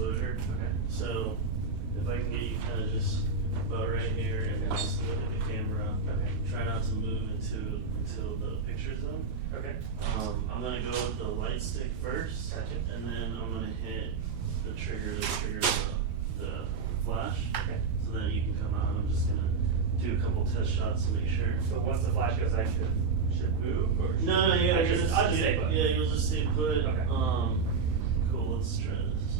exposure. Okay. So if I can get you kind of just about right here and just look at the camera. Okay. Try not to move until the picture zone. Okay. I'm gonna go with the light stick first, Gotcha. and then I'm gonna hit the trigger to trigger the flash, Okay. so that you can come out. I'm just gonna do a couple test shots to make sure. So once the flash goes, I should move or? No, yeah, I'll just stay put. Yeah, you'll just stay put. Okay. Cool. Let's try this.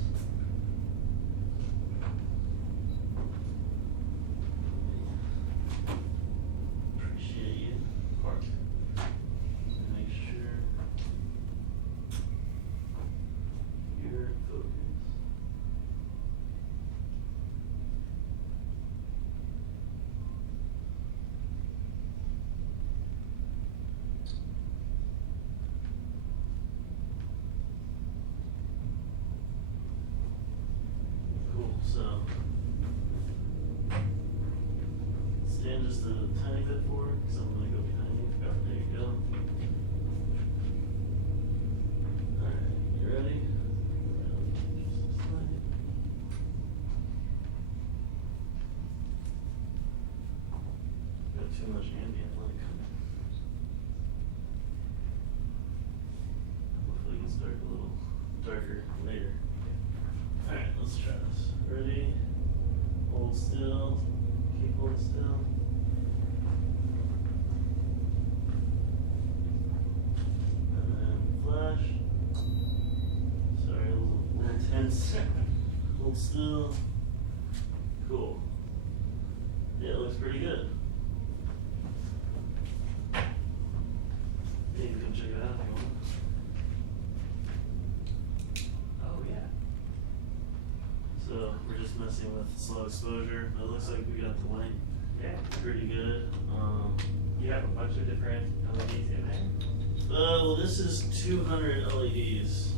Appreciate you. Of course. Make sure you're in focus. Cool. So stand just a tiny bit forward, because I'm going to go behind you. Oh, there you go. Alright, you ready? Just a slide. Got too much ambient light coming. Hopefully it gets dark a little darker later. Alright, let's try this. Ready? Hold still. Keep holding still. And then flash. Sorry, a little tense. Hold still. Cool. Yeah, it looks pretty good. Yeah, you can come check it out if you want. Oh yeah. So we're just messing with slow exposure, but it looks like we got the light Yeah. pretty good. You have a bunch of different LEDs in there. Well, this is 200 LEDs,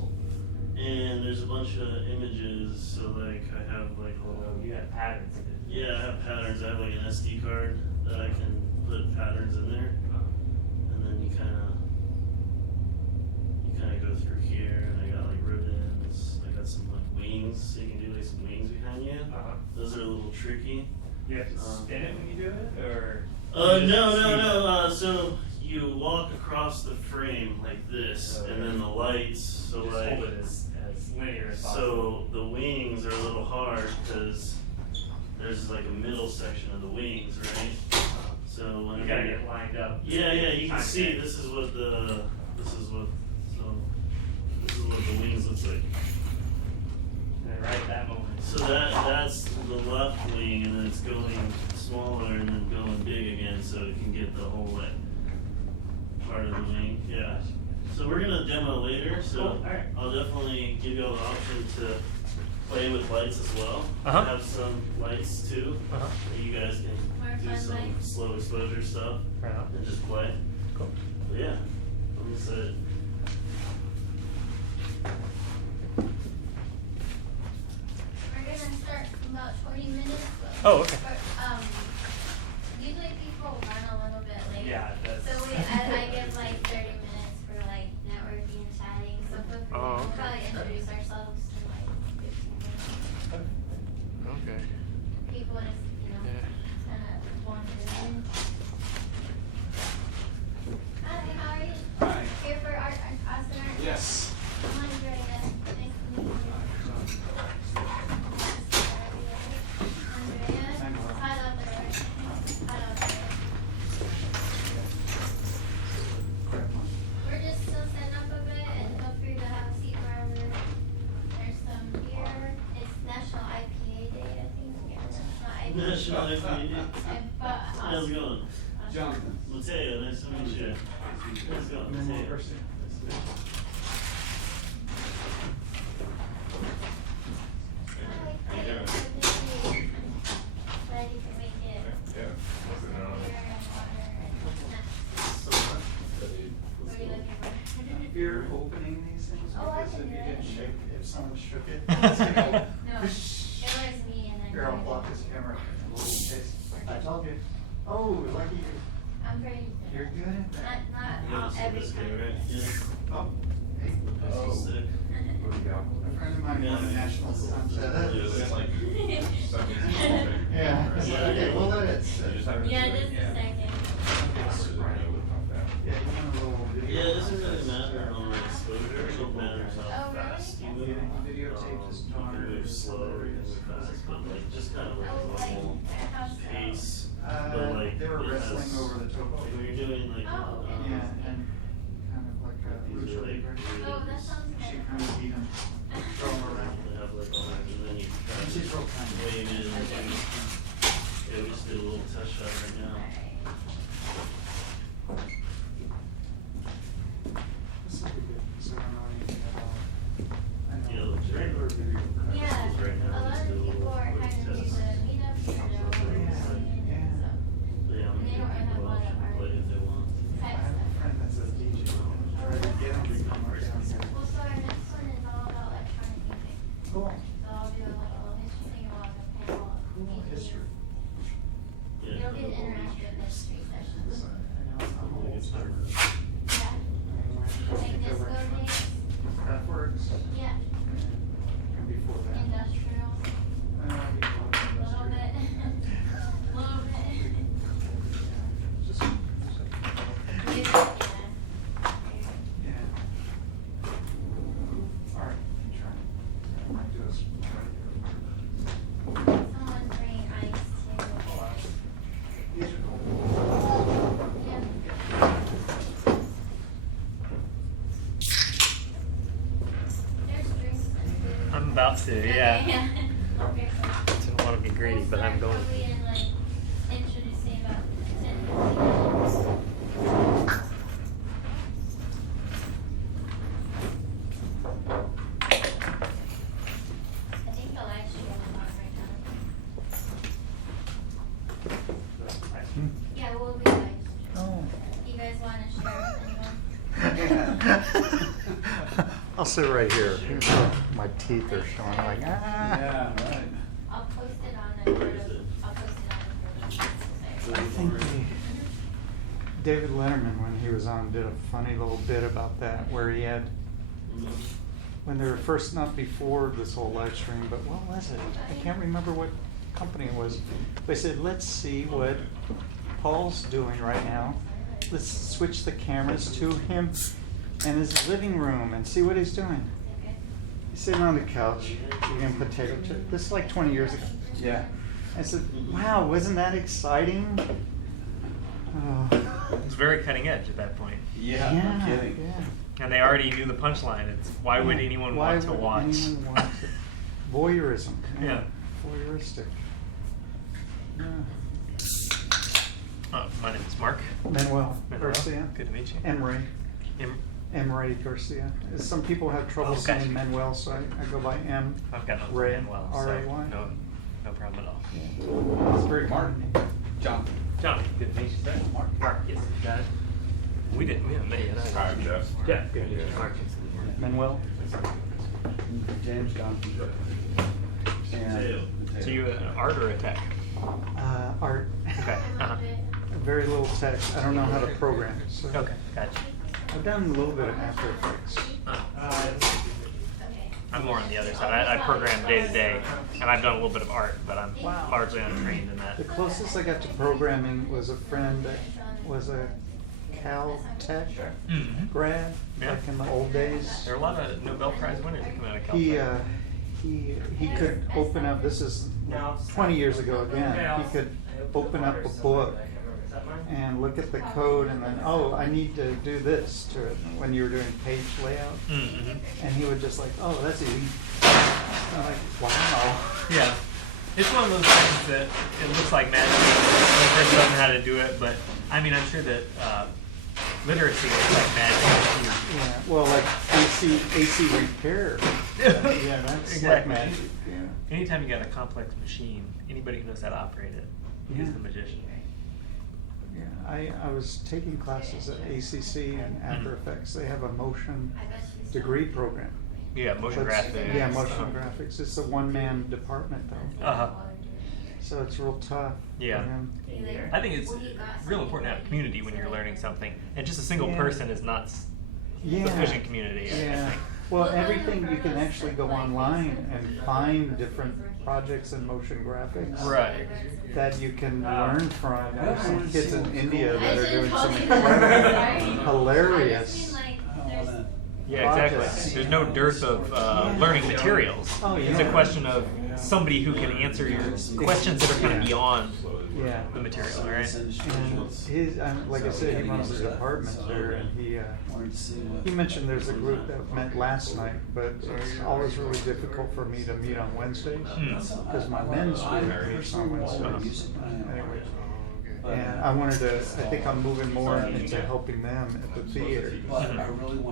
and there's a bunch of images. So like, I have like a Oh, little. you have patterns in it. Yeah, I have patterns. I have like an SD card that I can put patterns in there, and then you kind of go through here, and I got like ribbons. I got some like wings, so you can do like some wings behind you. Those are a little tricky. You have to spin it when you do it, or? No. So you walk across the frame like this, and then the lights. So Just like, hold it as linear as possible. so the wings are a little hard because there's like a middle section of the wings, right? So when You gotta get lined up. Yeah, you can see this is what the wings looks like. And right at that moment. So that's the left wing, and then it's going smaller and then going big again, so it can get the whole like part of the wing. Yeah. So we're gonna demo later. So Cool. All right. I'll definitely give you all the option to play with lights as well. Uh-huh. I have some lights too. Uh-huh. That you guys can do some slow exposure stuff Right on. and just play. Cool. But yeah, I'm excited. We're gonna start in about 20 minutes. Oh, okay. Usually people run a little bit late. Yeah, that's. So I give like 30 minutes for like networking and chatting. So feel free. Oh, We'll okay. probably introduce ourselves in like 15 minutes. Okay. People just, kind of wander in. Hi, how are you? Hi. Here for art, Austin Art? Yes. I'm Andrea. Nice to meet you. Andrea. Hi, out there. Hi, out there. We're just still setting up a bit, and feel free to have a seat wherever. There's some beer. It's National IPA Day, I think. Yeah, National IPA Day. National How's it going? Jonathan. Mateo, nice to meet you. How's it going? Mateo. Nice to meet you. Hi, How you doing? good to see you. Glad you could make it. Yeah. Wasn't Beer on. and water and snacks. What are you looking for? If you're opening these things, Oh, I because can if do you it. didn't shake, if someone shook it, No, it's gonna go. it was me and then. Here, I'll block this camera a little case. I told you. Oh, lucky you. I'm pretty. You're good at that. Not every Biscuit, time. right? Yeah. Oh, hey. Oh. Sick. Where we go? A friend of mine won a national national sunset. It's like second. Yeah, okay, well, then it's, Yeah, this is the second. yeah, you want a little video. Yeah, it doesn't really matter on the exposure, it matters how Oh, fast you really? move. Videotape this You can move slow, you can move fast, but like just kind of like Oh, a like, normal how slow? pace. But like They were it wrestling has, over the topo. when you're doing like, Oh, okay. Yeah, and kind of like a these are lucha like libre. Oh, that sounds She good. kind of beat him, throw him around. they have like all that, and then you kind She's real of kind. wave in and do, yeah, we just did a little test shot right now. This will be good, so I don't know anything about. I Yeah, know looks great. regular video. Yeah, Right now, a lot just of do a people are little kind of quick do test. the meetups or they're overseeing Yeah. so. But yeah, I'm And they don't gonna have a people lot out of to play if they want. I Type have a stuff. friend that's a DJ, and try to get him to come right down here. Well, so our next one is all about electronic music. Cool. So I'll do like a little history thing about the panel of Cool, DJs. history. Yeah, You'll get kind of all interactive history sessions. I know, I'm Really old. good start. Yeah. Like disco days. Craftworks. Yeah. And before that. Industrial. Before A little bit. A little bit. Just. Music, Yeah. All right, try. I might do this right here. Someone bring ice too. These are cool. Yeah. There's drinks and food. I'm about to, yeah. Okay, Okay, so- Didn't want to be greedy, but I'm going. We'll start probably in, like, introducing about 10 minutes. I think the live stream is on right now. Yeah, we'll be live. Oh. You guys want to share with anyone? I'll sit right here. My teeth are showing like, ah. Yeah, right. I'll post it on the, I'll post it on the. I think David Letterman, when he was on, did a funny little bit about that, where he had, when they were first, not before this whole live stream, but what was it? I can't remember what company it was. They said, let's see what Paul's doing right now. Let's switch the cameras to him and his living room and see what he's doing. He's sitting on the couch eating potato chips. This is like 20 years ago. Yeah. I said, wow, wasn't that exciting? Oh. It's very cutting edge at that point. Yeah, no kidding. Yeah. And they already knew the punchline. It's why would Yeah. anyone Why want to would watch? anyone watch it? Voyeurism. Yeah. Voyeuristic. Yeah. My name is Mark. Manuel Manuel. Garcia. Good to meet you. Emery. Em- Emery Garcia. Some people have trouble Oh, gotcha. saying Manuel, so I go by M. I've got no Ray. Manuel, so R-A-Y. no problem at all. Yeah. It's very Mark. common. John. John, good to meet you, sir. Mark. Mark, yes, got it. We haven't met yet. Hi, I'm Jeff. Yeah, good to meet you, Mark. Manuel. James John. Mateo. So you art or a tech? Art. Okay. Uh-huh. Very little tech. I don't know how to program. So Okay, gotcha. I've done a little bit of After Effects. I'm more on the other side. I program day to day, and I've done a little bit of art, but I'm Wow. largely untrained in that. The closest I got to programming was a friend that was a Caltech Mhm. grad Yeah. back in the old days. There are a lot of Nobel Prize winners that come out of He Caltech. he could open up. This is 20 years ago again. He could open up a book and look at the code and then, oh, I need to do this to it when you were doing page layout. Mhm. And he would just like, oh, that's easy. I'm like, wow. Yeah. It's one of those things that it looks like magic when a person doesn't know how to do it, but I mean, I'm sure that literacy is like magic. Yeah, well, like AC repair. Yeah, that's like Exactly. magic. Yeah. Anytime you got a complex machine, anybody who knows how to operate it Yeah. is the magician. Yeah, I was taking classes at ACC and After Effects. They have a motion degree program. Yeah, motion That's- graphics. Yeah, motion graphics. It's a one-man department though. Uh-huh. So it's real tough. for Yeah. him. I think it's real important to have a community when you're learning something, and just a single Yeah. person is not Yeah. sufficient community. I Yeah. think. Well, everything, you can actually go online and find different projects in motion graphics. Right. That you can learn from. There's some kids in India that are doing some Sorry. incredible, I hilarious. just mean, like, there's- Yeah, exactly. projects. There's no dearth of learning materials. Oh, It's a yeah. question of somebody who can answer your questions that are kind of beyond Yeah. the material, right? And his, like I said, he runs a department there, and he mentioned there's a group that met last night, but it's always really difficult for me to meet on Wednesdays because my men's group meets on Wednesdays. Anyway, and I wanted to. I think I'm moving more into helping them at the theater.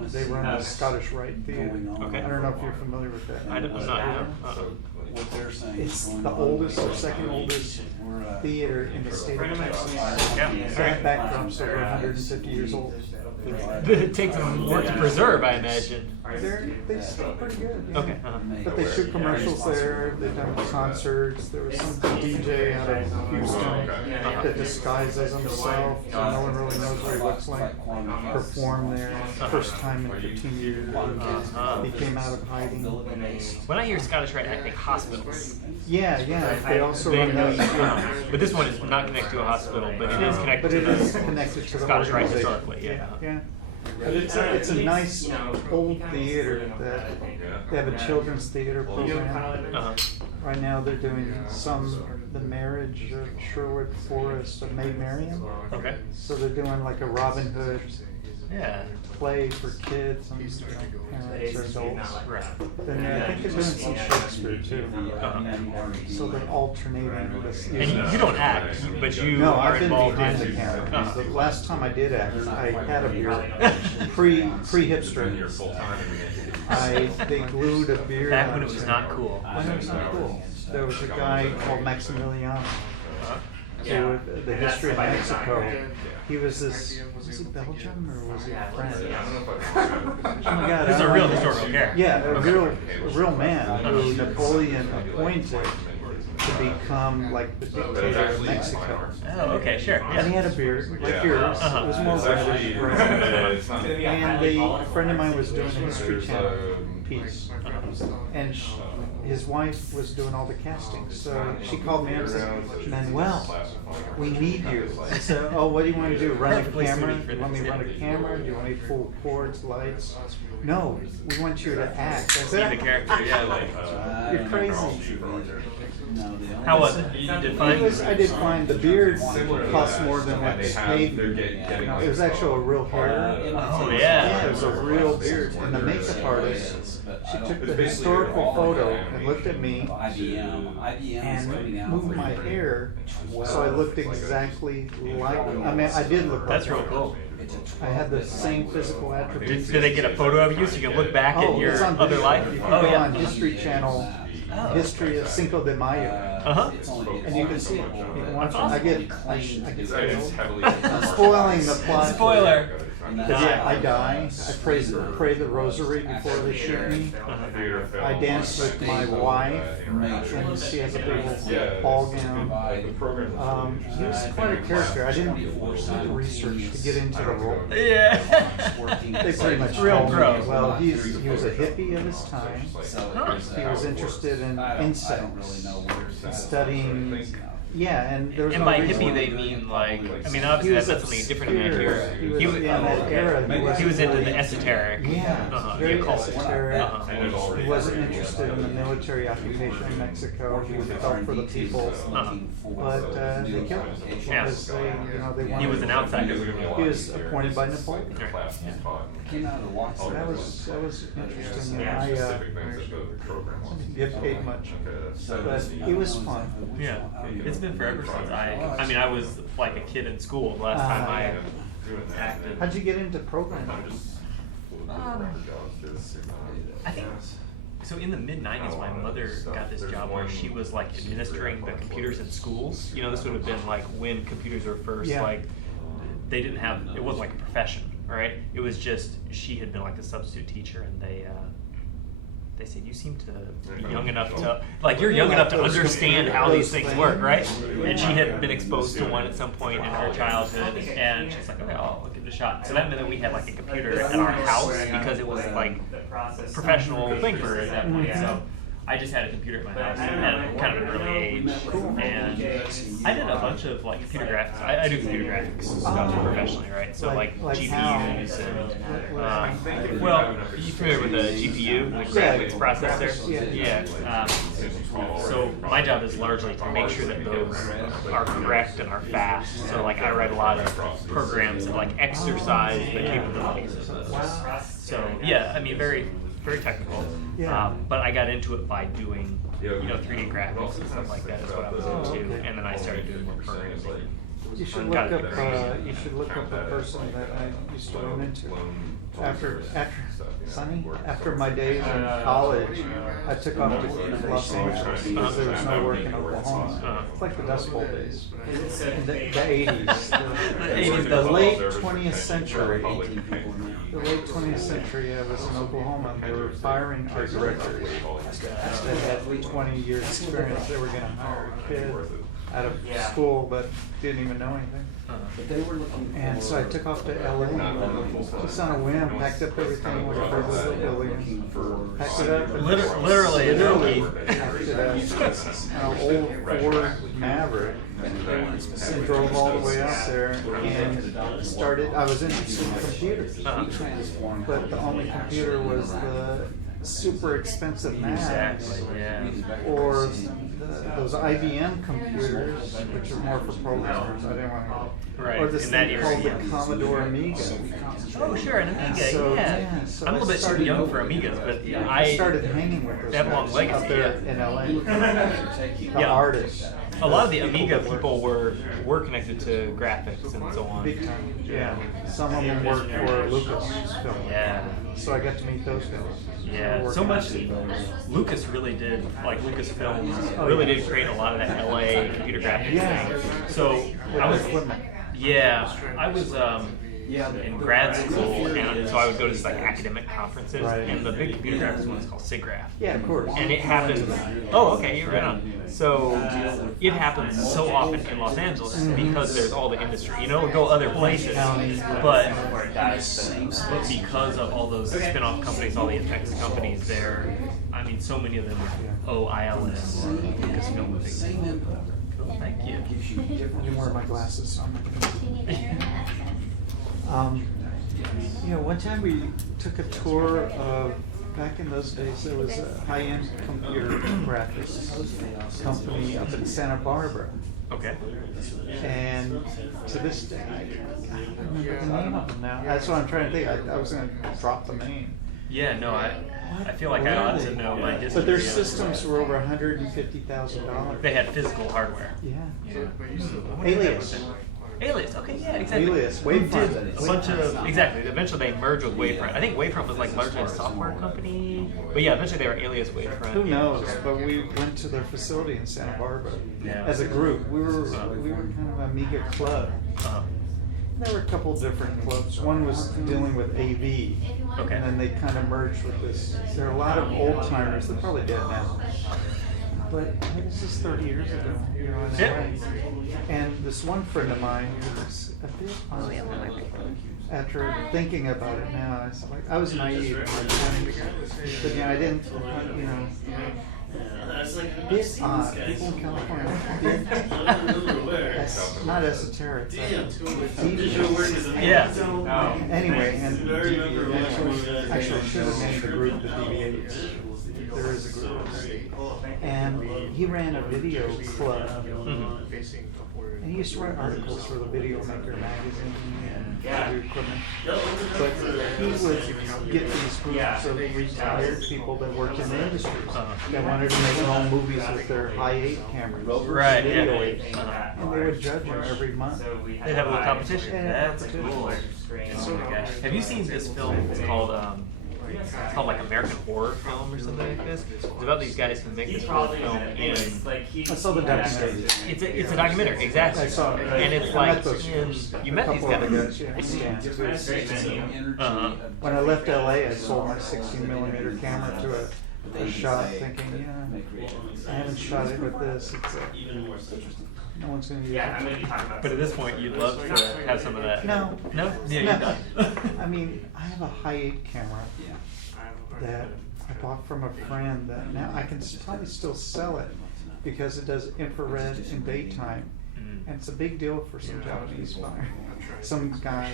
They run the Scottish Rite Theater. Okay. I don't know if you're familiar with that. I'm not. It's the oldest or second oldest theater in the state of Texas. Yeah. That backdrop's over 150 years old. It takes some work to preserve, I imagine. They still pretty good. Yeah. Okay. But they shoot commercials there. They've done concerts. There was some DJ out of Houston that disguises himself, so no one really knows what he looks like. Performed there, first time in 15 years. He came out of hiding. When I hear Scottish Rite, I think hospitals. Yeah, they also run those. But this one is not connected to a hospital, but it is connected But to it is the connected to the Scottish Rite organization. historically. Yeah. But it's a nice old theater that they have a children's theater program. Uh-huh. Right now they're doing the marriage of Sherwood Forest of Maid Marian. Okay. So they're doing like a Robin Hood Yeah. play for kids and parents or adults. Right. Then I think they're doing some Shakespeare too. So they're alternating this. And you don't act, but you No, are I've been involved behind in. the camera. Uh-huh. The last time I did act, I had a beard. Pre-hipster. They glued a beard Back when it onto was me. not cool. When it was not cool. There was a guy called Maximiliano. So the history of Mexico. He was he Belgium or was he France? Oh my God! This is I a don't real know. historical character. Yeah, a real man who Napoleon appointed to become like the dictator of Mexico. Oh, okay, sure. And he Yeah. had a beard like yours. It was more reddish brown. And a friend of mine was doing a History Channel piece, and his wife was doing all the casting. So she called me up and said, "Manuel, we need you." I said, "Oh, what do you want to do? Run a Perfectly camera? suited for Do you want me to this, run a yeah. camera? Do you want me to pull cords, lights?" "No, we want you to act." I See said, the character, yeah. Like, "You're crazy." how was it? You did fine? I did fine. The beard cost more than what they paid me. You know, it was actually a real hair. Oh, Yeah, yeah. it was a real beard. And the makeup artist, she took the historical photo and looked at me and moved my hair so I looked exactly like. I mean, I did look like. That's real cool. I had the same physical attributes. Did they get a photo of you so you can look back at your it's on other video. life? You can Oh, go yeah. on History Channel, History of Cinco de Mayo. Uh-huh. And you can see it. You can watch it. I get spoiled. I'm I'm spoiling the plot. Spoiler. Because yeah, I die. I pray the rosary before they shoot me. I dance with my wife, and she has a big old ball gown. He was quite a character. I didn't do the research to get into the role. Yeah. They pretty much Real told me, pro. well, he was a hippie of his time. He was interested in insects, studying. Yeah, and there was And no by reason. hippie they mean like, I mean obviously He was that's a something different in that spirit. era. He was, yeah, in that era, He was into really- the esoteric. Yeah, very the occult. esoteric. Uh-huh. He wasn't interested in the military occupation in Mexico. He felt for the people, Uh-huh. but they killed him Yeah. because they He wanted. was an outsider. He was appointed by Napoleon. Right. So that was interesting, and I didn't get paid much, but it was fun. Yeah. It's been forever since I mean I was like a kid in school the last time I acted. How'd you get into programming? I think so. In the mid-90s, my mother got this job where she was like administering the computers in schools. You know, this would have been like when computers were first Yeah. like they didn't have, it wasn't like a profession, right? It was just she had been like a substitute teacher, and they they said, you seem to be young enough to, like, you're young enough to understand how these things work, right? And she had been exposed to one at some point in her childhood, and she's like, okay, I'll give it a shot. So that meant that we had like a computer at our house because it was like a professional thing for her at that point. So I just had a computer at my house at kind of an early age, and I did a bunch of like computer graphics. I do computer graphics stuff professionally, right? So like GPUs and well, are you familiar with the GPU, the graphics processor? Yeah. So my job is largely to make sure that those are correct and are fast. So like I write a lot of programs that like exercise the capabilities of those. So yeah, I mean very technical. But I got into it by doing, 3D graphics and stuff like that is what I was into, and then I started doing more programming. You should look up a person that I used to run into. After my days in college, I took off to Los Angeles because there was no work in Oklahoma. It's like the Dust Bowl days, in the 80s, the late 20th century. The late 20th century, I was in Oklahoma, and they were firing art directors that had 20 years experience. They were going to hire a kid out of school that didn't even know anything. And so I took off to LA, just on a whim, packed up everything, went over to the building, packed it up. Literally packed it up. An old Ford Maverick, and drove all the way out there and started. I was interested in computers, but the only computer was the super expensive Macs, or those IBM computers, which are more for programmers. I didn't want to. Or this thing called the Commodore Amiga. Oh, sure, an Amiga. So so I'm a little bit too young for Amigas, but I started hanging with those they have a long guys legacy up there in LA. The artists. A lot of the Amiga people were connected to graphics and so on. Big time. Yeah. Some of them worked for Lucasfilm. Yeah. So I got to meet those guys. Yeah, so much Lucas really did, like Lucasfilm really did create a lot of that LA computer graphics thing. So I was in grad school, and so I would go to these like academic conferences, and the big computer graphics one is called SIGGRAPH. Yeah, of course. And it happens. Oh, okay, you're right on. So it happens so often in Los Angeles because there's all the industry. It would go other places, but because of all those spin-off companies, all the effects companies there, I mean, so many of them are ILS, Lucasfilm, big. Cool, thank you. I didn't wear my glasses, so I'm not one time we took a tour of, back in those days, there was a high-end computer graphics company up in Santa Barbara. Okay. And to this day, I don't remember the name of them now. That's what I'm trying to think. I was going to drop the name. Yeah, no, I feel like I ought to know my history. But their systems were over $150,000. They had physical hardware. Yeah. Alias. Okay, yeah, exactly. Alias, Wavefront. A bunch of, exactly. Eventually they merged with Wavefront. I think Wavefront was like largely a software company, but yeah, eventually they were Alias Wavefront. Who knows? But we went to their facility in Santa Barbara as a group. We were kind of a Amiga club. There were a couple different clubs. One was dealing with AV, and then they kind of merged with this. There are a lot of old timers. They're probably dead now. But this is 30 years ago, in LA. And this one friend of mine who was a bit after thinking about it now, I was naive in my 20s, but I didn't, bit odd. People in California, not esoteric, but anyway, and actually I should have named the group the DV8s. There is a group. And he ran a video club. And he used to write articles for the Video Maker magazine and video equipment. But he would get these groups of retired people that worked in the industry that wanted to make their own movies with their high-8 cameras. Right, video 8. And they would judge them every month. They'd have a little competition. That's cool. Have you seen this film? It's called like American Horror Film or something like this. It's about these guys who make this horror film in. I saw the documentary. It's a documentary, exactly. I saw it. And it's like you met these guys. When I left LA, I sold my 16mm camera to a a shot thinking, I haven't shot it with this. It's even more so. no one's gonna use Yeah, I'm it. gonna be talking about. But at this point, you'd love to have some of that. No. No? Yeah, No. you're done. I mean, I have a high 8 camera that I bought from a friend that now I can probably still sell it because it does infrared in daytime. And it's a big deal for some Japanese buyer. Some guys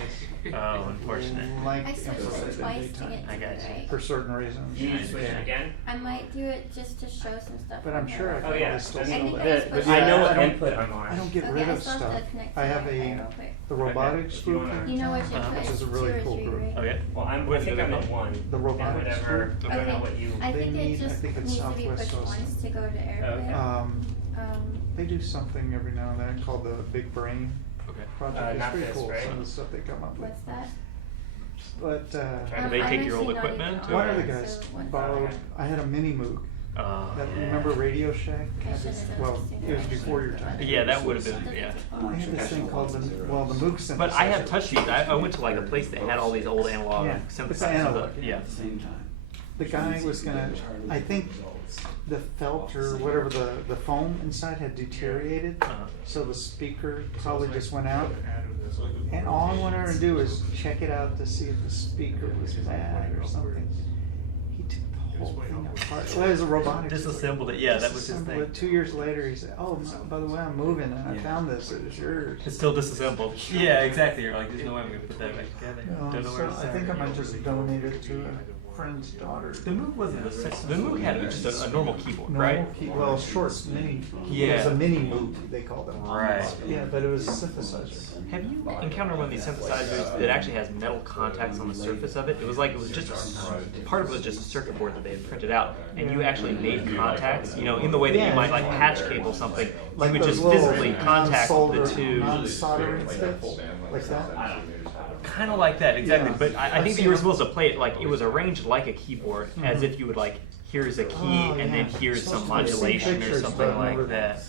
Oh, unfortunate. like I switched infrared in twice to daytime get I to got it you. right. for certain reasons. You switch it Yeah. again? I might do it just to show some stuff. But I'm on sure I there. can Oh, yeah. probably still I sell think it. I supposed I know to- what input I'm I on. don't get Okay, rid I of still have stuff. to connect I to have Wi-Fi a real quick. the robotics Okay. Do you group. wanna- You know which input? Which is a Two really or cool three, group. right? Oh, yeah? Well, I What is think it I'm in called? one. The robotics And whatever, group. I don't know what you. I They think need- it I just think it's needs to be Southwest pushed also. once to go to Okay. airplane. They do something every now and then called the Big Brain Okay. project. It's not pretty this, cool, right? some of the stuff they come up with. What's that? But Do they I'm take your old actually not equipment, even or- one of the on, guys so what- borrowed. I had a mini Moog. That, Yeah. remember Radio Shack? I Had should've this- done well, this it was sooner. before your time. Yeah, that would have been, yeah. They had this thing called the Moog synthesizer. But I have touched these. I went to like a place that had all these old analog Yeah, it's synthesizers. analog. Yeah. The guy was gonna, I think the felt or whatever, the foam inside had deteriorated, so the speaker probably just went out. And all I wanted to do is check it out to see if the speaker was bad or something. He took the whole thing apart. Well, it was a robotic. Disassembled it. Yeah, that was his Disassembled thing. it. 2 years later, he said, "Oh, by the way, I'm moving, and I found this. It was yours." It's still disassembled. Yeah, exactly. You're like, there's no way I'm gonna put that back together. No, Don't know so where to I start. think I might just donate it to a friend's daughter. The Moog wasn't the Moog had just a normal keyboard, right? Well, short, mini. Yeah. It was a mini Moog, they called them. Right. Yeah, but it was a synthesizer. Have you encountered one of these synthesizers that actually has metal contacts on the surface of it? It was like it was just part of it was just a circuit board that they had printed out, and you actually made contacts. You know, in the way that you might like patch cable something, you would those just little physically contact the two. non-soldering sticks, like that. Kind of like that, exactly. Yeah. But I I've think that seen you were them. supposed to play it like it was arranged like a keyboard, as if you would like, here's a key, Oh, and then yeah. here's some I've seen modulation or pictures, something but like never- that.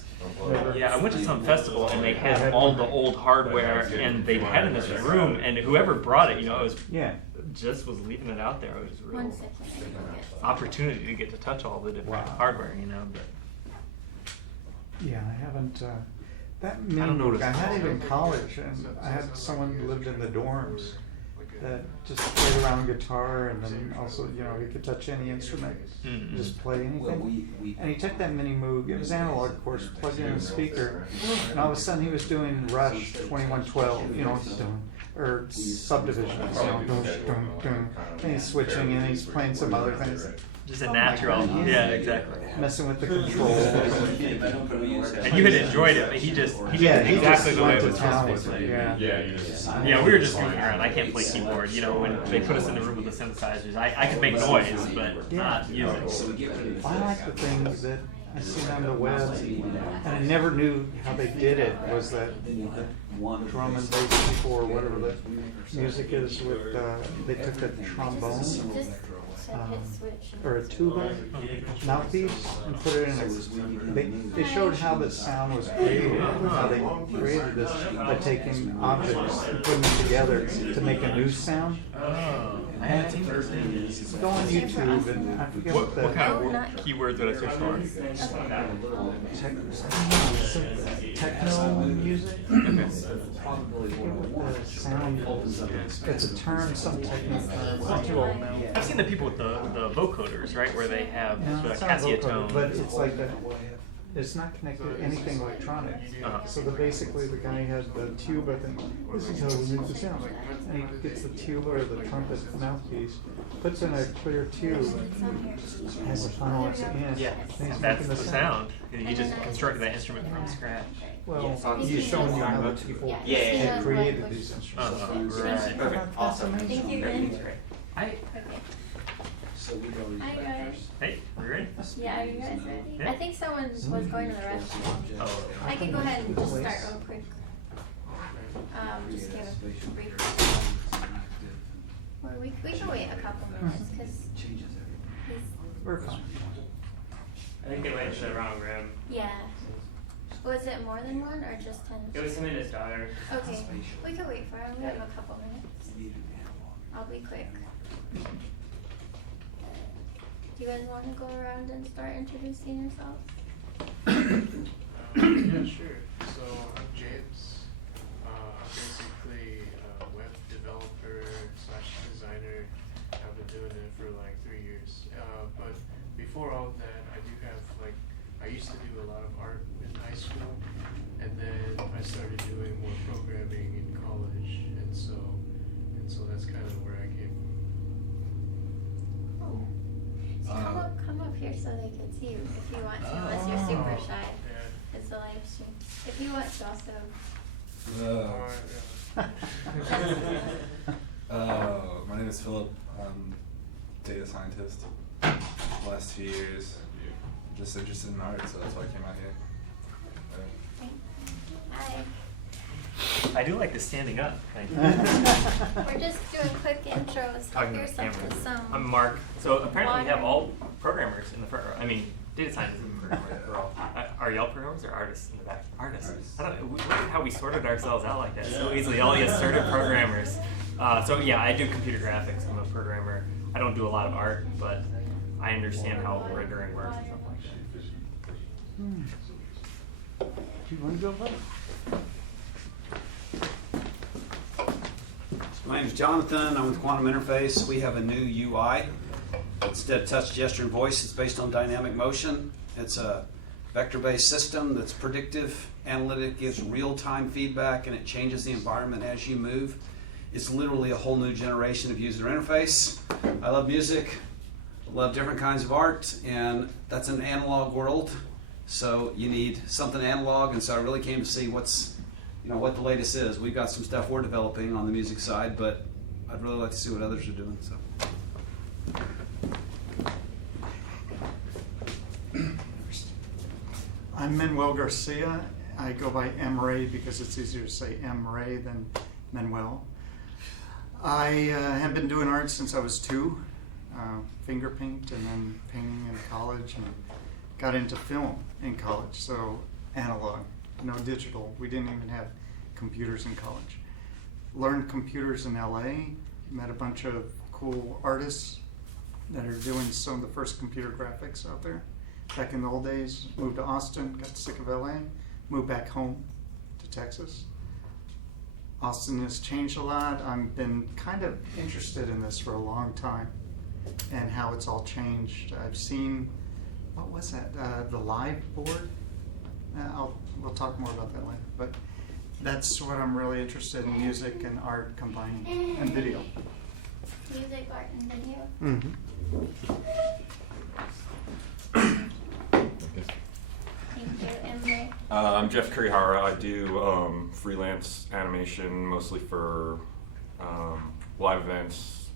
never- Yeah, I went to some festival and they had all the old hardware, and they had it in this room, and whoever brought it, you know, it was Yeah. just was leaving it out there. It was a real 1 second. I can get- opportunity to get to touch all the different Wow. hardware, you know. But Yeah, I haven't, that mini don't know what Moog, I it's had it called. in college, and I had someone who lived in the dorms that just played around guitar, and then also, you know, he could touch any instrument, Mm-mm. just play anything. And he took that mini Moog, it was analog, of course, plugged in a speaker, and all of a sudden he was doing Rush 2112, you know what he's doing, or Subdivision, you know, dun, dun, dun. And he's switching, and he's playing some other things. just a Oh my natural, God, yeah, exactly. Messing with the controls. And you had enjoyed it, but he did Yeah, he exactly just the way went it to was town supposed to with be it, played. yeah. Yeah, we were just goofing around. I can't play keyboard. You know, when they put us in the room with the synthesizers, I could make noise, but not music. I like the things that I seen on the web, and I never knew how they did it, was that drum and bass people or whatever the music is with, they took a trombone Just said hit switch. or a tuba mouthpiece and put it in a, they showed how the sound was created, how they created this by taking objects and putting them together to make a new sound. Oh, I haven't seen those. Go on YouTube and I forget what the. What kind Oh, of not- keywords would I search for? Techno music. Okay. The sound, it's a term, some technical term, it's not too old now. I've seen the people with the vocoders, right, where they have Yeah, the it's not vocal, Casio but tone. it's like that. It's not connected to anything electronic. Uh-huh. So basically the guy had the tuba thing. This is how we make the sound. And he gets the tuba or the trumpet mouthpiece, puts in a clear tube, has a funnel at the end. Yeah, and he's that's making the sound. He just constructed that instrument from scratch. Well, he's showing you how the people had created these instruments. Right. Perfect, awesome. Thank you, Ben. Hi. Okay. Hi guys. Hey, we ready? Yeah, are you guys ready? Yeah. I think someone was going to the restroom. Oh. I can go ahead and just start real quick. Just give a brief. Or we can wait a couple minutes because he's, We're fine. I think they went to the wrong room. yeah. Was it more than one or just 10? It was him and his daughter. Okay, we can wait for him. We have a couple minutes. I'll be quick. Do you guys want to go around and start introducing yourselves? Yeah, sure. So I'm James. I'm basically a web developer / designer. I've been doing it for like 3 years. But before all of that, I do have I used to do a lot of art in high school, and then I started doing more programming in college, and so that's kind of where I came from. Oh. So come up here so they can see you if you want to, unless you're super shy. Yeah. It's a live stream. If you want to also. My name is Philip. I'm data scientist. Last 2 years, just interested in art, so that's why I came out here. Hi. I do like the standing up thing. We're just doing quick intros. Help Talking to the yourself camera. to some. I'm Mark. So apparently we have water. all programmers in the front row. I mean, data scientists in the front row. We're all, are y'all programmers or artists in the back? Artists. I don't know. Look at how we sorted ourselves out like that so easily. All the assertive programmers. So yeah, I do computer graphics. I'm a programmer. I don't do a lot of art, but I understand how rendering works and stuff like that. Do you want to go up? My name is Jonathan. I'm with Quantum Interface. We have a new UI. Instead of touch, gesture, and voice, it's based on dynamic motion. It's a vector-based system that's predictive, analytic, gives real-time feedback, and it changes the environment as you move. It's literally a whole new generation of user interface. I love music. I love different kinds of art, and that's an analog world. So you need something analog, and so I really came to see what the latest is. We've got some stuff we're developing on the music side, but I'd really like to see what others are doing. So. I'm Manuel Garcia. I go by M. Ray because it's easier to say M. Ray than Manuel. I have been doing art since I was 2, finger paint and then painting in college, and got into film in college, so analog, no digital. We didn't even have computers in college. Learned computers in LA, met a bunch of cool artists that are doing some of the first computer graphics out there. Back in the old days, moved to Austin, got sick of LA, moved back home to Texas. Austin has changed a lot. I've been kind of interested in this for a long time and how it's all changed. I've seen, what was that, the live board? We'll talk more about that later, but that's what I'm really interested in, music and art combining, and video. Music, art, and video. Mm-hmm. Thank you, Emily. I'm Jeff Kurihara. I do freelance animation, mostly for live events,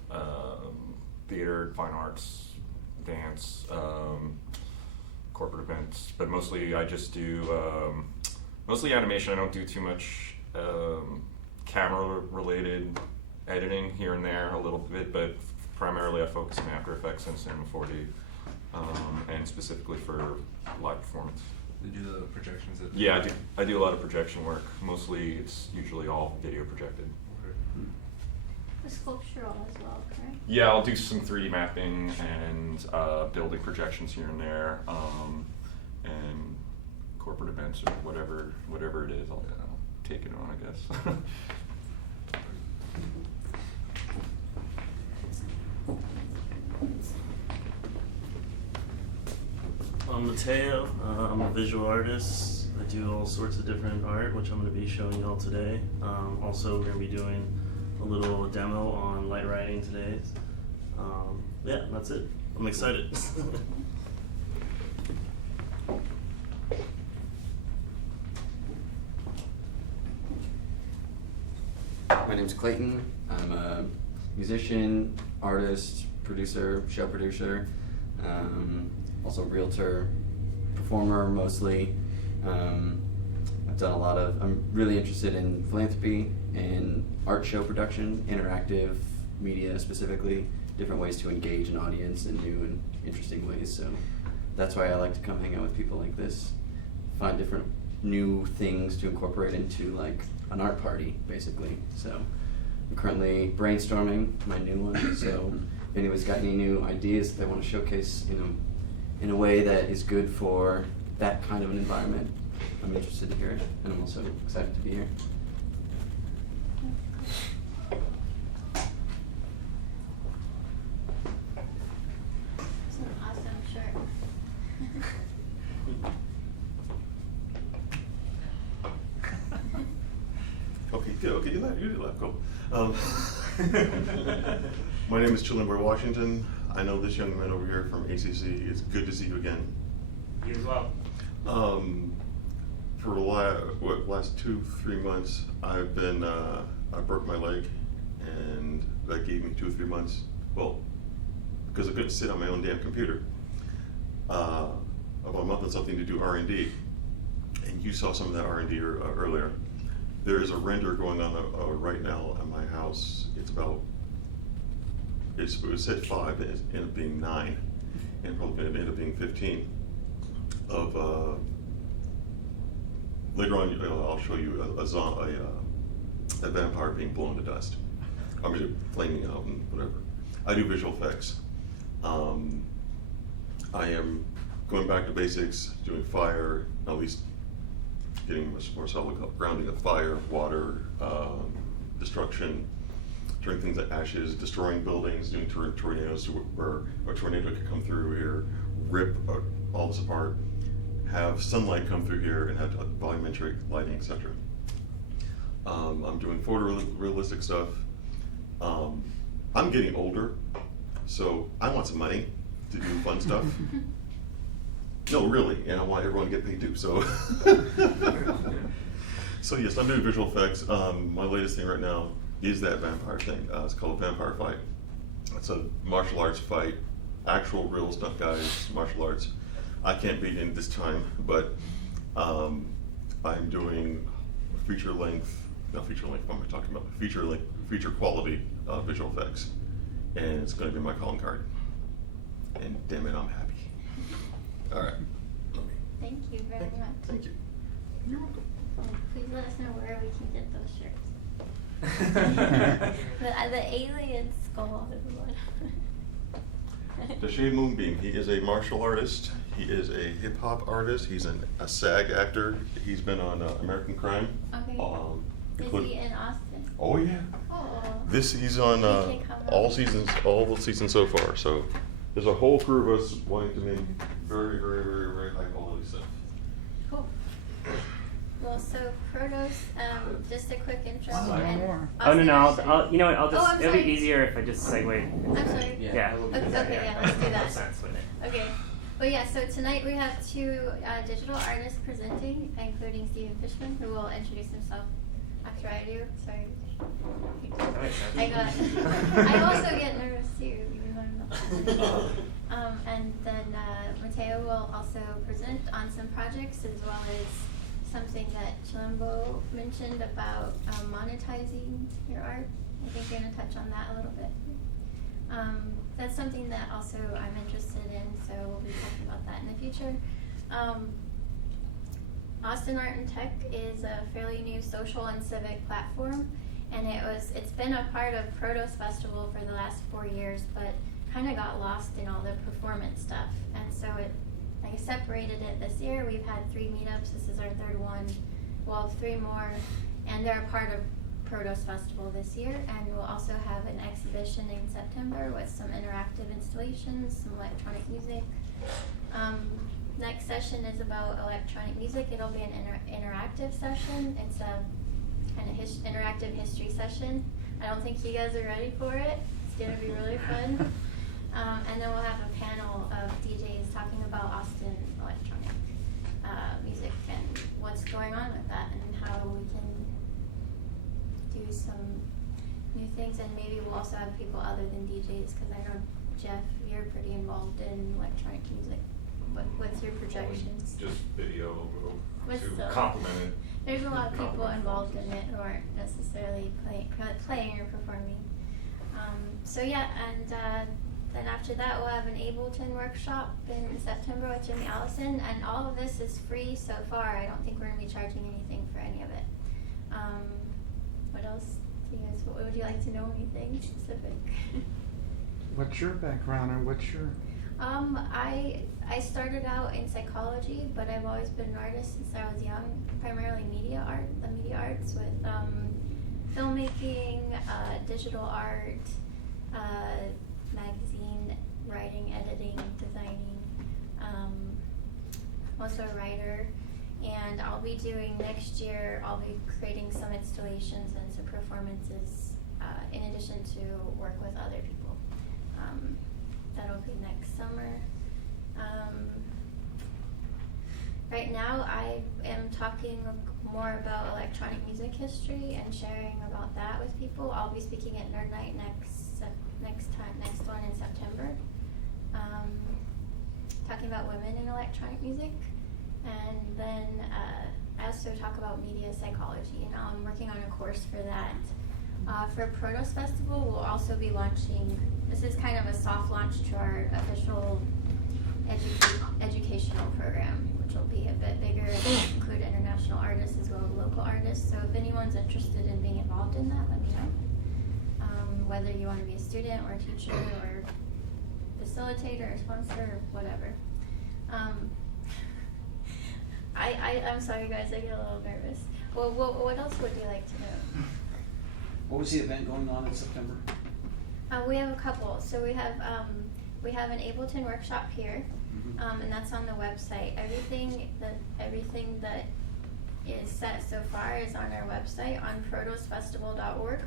theater, fine arts, dance, corporate events, but mostly I just do mostly animation. I don't do too much camera-related editing here and there, a little bit, but primarily I focus on After Effects and Cinema 4D, and specifically for live performance. They do the projections. Yeah, I do a lot of projection work. Mostly, it's usually all video projected. Sculptural as well, correct? Yeah, I'll do some 3D mapping and building projections here and there, and corporate events or whatever it is. I'll take it on, I guess. I'm Mateo. I'm a visual artist. I do all sorts of different art, which I'm going to be showing you all today. Also, we're going to be doing a little demo on light writing today. Yeah, that's it. I'm excited. My name's Clayton. I'm a musician, artist, producer, show producer, also realtor, performer mostly. I've done a lot of, I'm really interested in philanthropy and art show production, interactive media specifically, different ways to engage an audience in new and interesting ways. So that's why I like to come hang out with people like this, find different new things to incorporate into like an art party, basically. So I'm currently brainstorming my new one, so if anyone's got any new ideas that they want to showcase, in a way that is good for that kind of an environment, I'm interested to hear it, and I'm also excited to be here. It's an awesome shirt. Okay, good. Okay, you did laugh. Cool. My name is Chillenboy Washington. I know this young man over here from ACC. It's good to see you again. You as well. For the last 2-3 months, I've been, I broke my leg, and that gave me 2 or 3 months, well, because I couldn't sit on my own damn computer. About a month and something to do R&D, and you saw some of that R&D earlier. There is a render going on right now at my house. It said 5, but it ended up being 9, and probably going to end up being 15. Of later on, I'll show you a vampire being blown to dust. I mean, flaming out and whatever. I do visual effects. I am going back to basics, doing fire, at least getting much more solid grounding of fire, water, destruction, turning things like ashes, destroying buildings, doing tornadoes where a tornado could come through here, rip all this apart, have sunlight come through here, and have volumetric lighting, etc. I'm doing photorealistic stuff. I'm getting older, so I want some money to do fun stuff. No, really, and I want everyone to get paid too, so. So yes, I'm doing visual effects. My latest thing right now is that vampire thing. It's called Vampire Fight. It's a martial arts fight, actual real stuff guys, martial arts. I can't beat in this time, but I'm doing feature length, what am I talking about? Feature quality visual effects. And it's gonna be my calling card. And damn it, I'm happy. All right. Thank you very much. Thank you. You're welcome. Please let us know where we can get those shirts. the alien skull is what. Dashay Moonbeam, he is a martial artist. He is a hip hop artist. He's a SAG actor. He's been on American Crime. Okay. Is he in Austin? Oh yeah. Oh. He's on all the seasons so far. So there's a whole crew of us wanting to make very, very, very, very high quality stuff. Cool. Well, so PROTOS, just a quick intro. Oh no, I'll you know what? I'll just. I'm it'll be sorry. easier if I just segue. I'm sorry. Yeah. Okay, yeah, let's do that. Sense, wouldn't it? Okay. Well, yeah, so tonight we have 2 digital artists presenting, including Stephen Fishman, who will introduce himself after I do. Sorry. I also get nervous too, even though I'm not. And then Mateo will also present on some projects, as well as something that Chillenboy mentioned about monetizing your art. I think you're going to touch on that a little bit. That's something that also I'm interested in, so we'll be talking about that in the future. Austin Art and Tech is a fairly new social and civic platform, and it's been a part of PROTOS Festival for the last 4 years, but kind of got lost in all the performance stuff, and so I separated it this year. We've had 3 meetups. This is our 3rd one. We'll have 3 more, and they're a part of PROTOS Festival this year, and we'll also have an exhibition in September with some interactive installations, some electronic music. Next session is about electronic music. It'll be an interactive session. It's a kind of interactive history session. I don't think you guys are ready for it. It's gonna be really fun. And then we'll have a panel of DJs talking about Austin electronic music and what's going on with that, and how we can do some new things. And maybe we'll also have people other than DJs, because I know, Jeff, you're pretty involved in electronic music. What's your projections? Just video to What's complement it. There's a lot of people involved in it who aren't necessarily playing or performing. So yeah, and then after that we'll have an Ableton workshop in September with Jimmy Allison, and all of this is free so far. I don't think we're going to be charging anything for any of it. What else do you guys, would you like to know anything specific? what's your background or what's your? I started out in psychology, but I've always been an artist since I was young. Primarily media arts with filmmaking, digital art, magazine writing, editing, designing. Also a writer, and I'll be doing next year. I'll be creating some installations and some performances in addition to work with other people. That'll be next summer. Right now I am talking more about electronic music history and sharing about that with people. I'll be speaking at Nerd Night next one in September. Talking about women in electronic music. And then I also talk about media psychology, and I'm working on a course for that. For PROTOS Festival, we'll also be launching, this is kind of a soft launch to our official educational program, which will be a bit bigger and include international artists as well as local artists. So if anyone's interested in being involved in that, let me know. Whether you want to be a student or a teacher or facilitator or sponsor or whatever. I'm sorry guys, I get a little nervous. Well, what else would you like to know? What was the event going on in September? We have a couple. So we have an Ableton workshop here, and that's on the website. Everything that is set so far is on our website on protosfestival.org.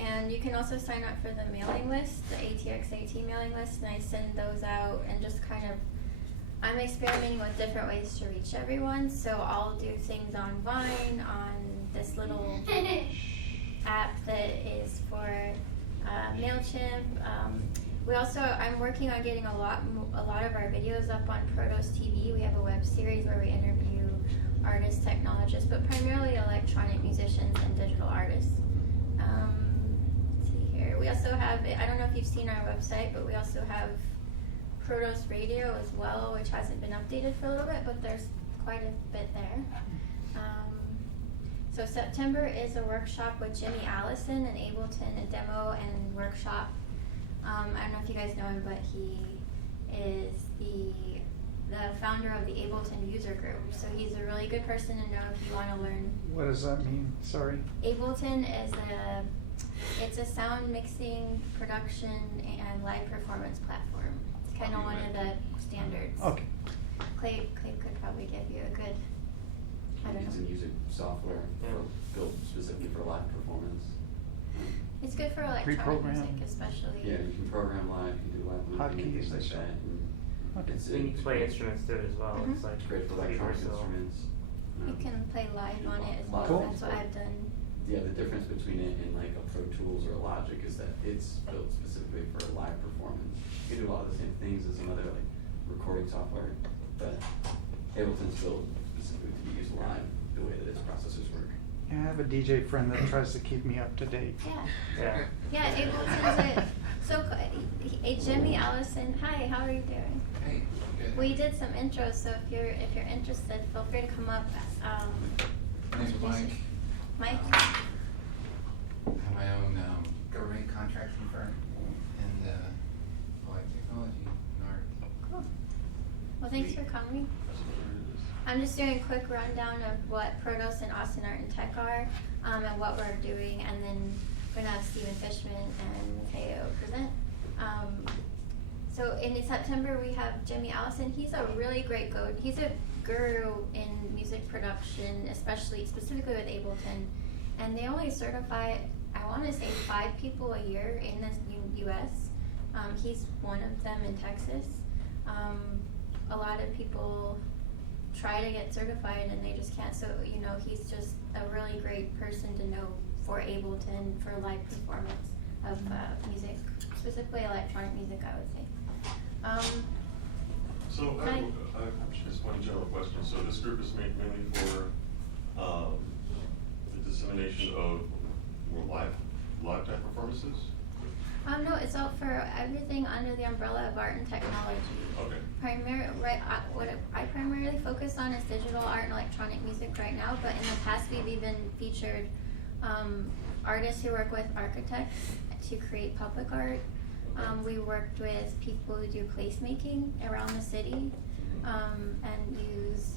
And you can also sign up for the mailing list, the ATXAT mailing list, and I send those out and just kind of, I'm experimenting with different ways to reach everyone. So I'll do things on Vine, on this little app that is for MailChimp. I'm working on getting a lot of our videos up on PROTOS TV. We have a web series where we interview artists, technologists, but primarily electronic musicians and digital artists. Let's see here. We also have, I don't know if you've seen our website, but we also have PROTOS Radio as well, which hasn't been updated for a little bit, but there's quite a bit there. So September is a workshop with Jimmy Allison in Ableton, a demo and workshop. I don't know if you guys know him, but he is the founder of the Ableton user group. So he's a really good person to know if you want to learn. What does that mean? Sorry. Ableton is it's a sound mixing, production, and live performance platform. It's kind of one of the standards. Okay. Clay could probably give you a good, I don't It's know. a music software built specifically for live performance. It's good for electronic Pre-program. music, especially. Yeah, you can program live, you can do live looping and Hotkeys things like and stuff. that. And Okay. it's Then you can play instruments to it as well. Mhm. It's like It's great for pretty electronic versatile. instruments. You can play live on it as well. Cool. That's what I've done. Yeah, the difference between it and like a Pro Tools or a Logic is that it's built specifically for live performance. You can do a lot of the same things as some other like recording software, but Ableton's built specifically to be used live the way that its processors work. Yeah, I have a DJ friend that tries to keep me up to date. Yeah. Yeah. Yeah, Ableton's Jimmy Allison. Hi, how are you doing? Hey, good. We did some intros, so if you're interested, feel free to come up. My name's Mike. Mike. I have my own government contracting firm in applied technology and art. Cool. Well, thanks for coming. I'm just doing a quick rundown of what PROTOS and Austin Art and Tech are, and what we're doing, and then we're gonna have Stephen Fishman and Mateo present. So in September we have Jimmy Allison. He's a really great he's a guru in music production, specifically with Ableton, and they only certify, I want to say 5 people a year in the U.S. He's one of them in Texas. A lot of people try to get certified and they just can't, so he's just a really great person to know for Ableton, for live performance of music, specifically electronic music, I would say. So I have just one general question. So this group is mainly for the dissemination of more live type performances? No, it's all for everything under the umbrella of art and technology. Okay. What I primarily focus on is digital art and electronic music right now, but in the past we've even featured artists who work with architects to create public art. We worked with people who do placemaking around the city, and use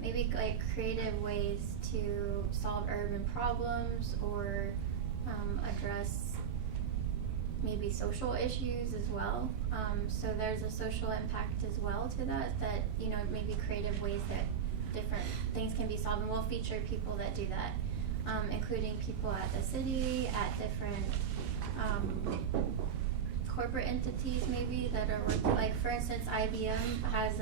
maybe like creative ways to solve urban problems or address maybe social issues as well. So there's a social impact as well to that, you know, maybe creative ways that different things can be solved, and we'll feature people that do that, including people at the city, at different corporate entities maybe that are working, like for instance IBM has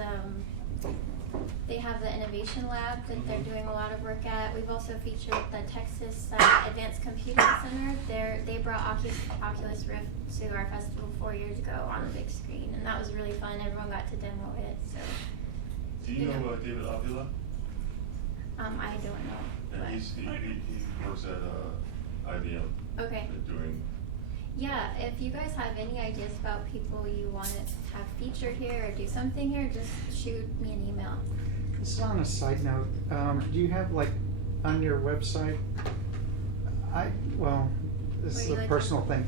they have the innovation lab that they're doing a lot of work at. We've also featured the Texas Advanced Computing Center. They brought Oculus Rift to our festival 4 years ago on the big screen, and that was really fun. Everyone got to demo it. So. Do you know David Avila? I don't know. Yeah, he works at IBM. Okay. Doing. Yeah, if you guys have any ideas about people you want to have featured here or do something here, just shoot me an email. This is on a side note. Do you have like on your website? This is a personal thing.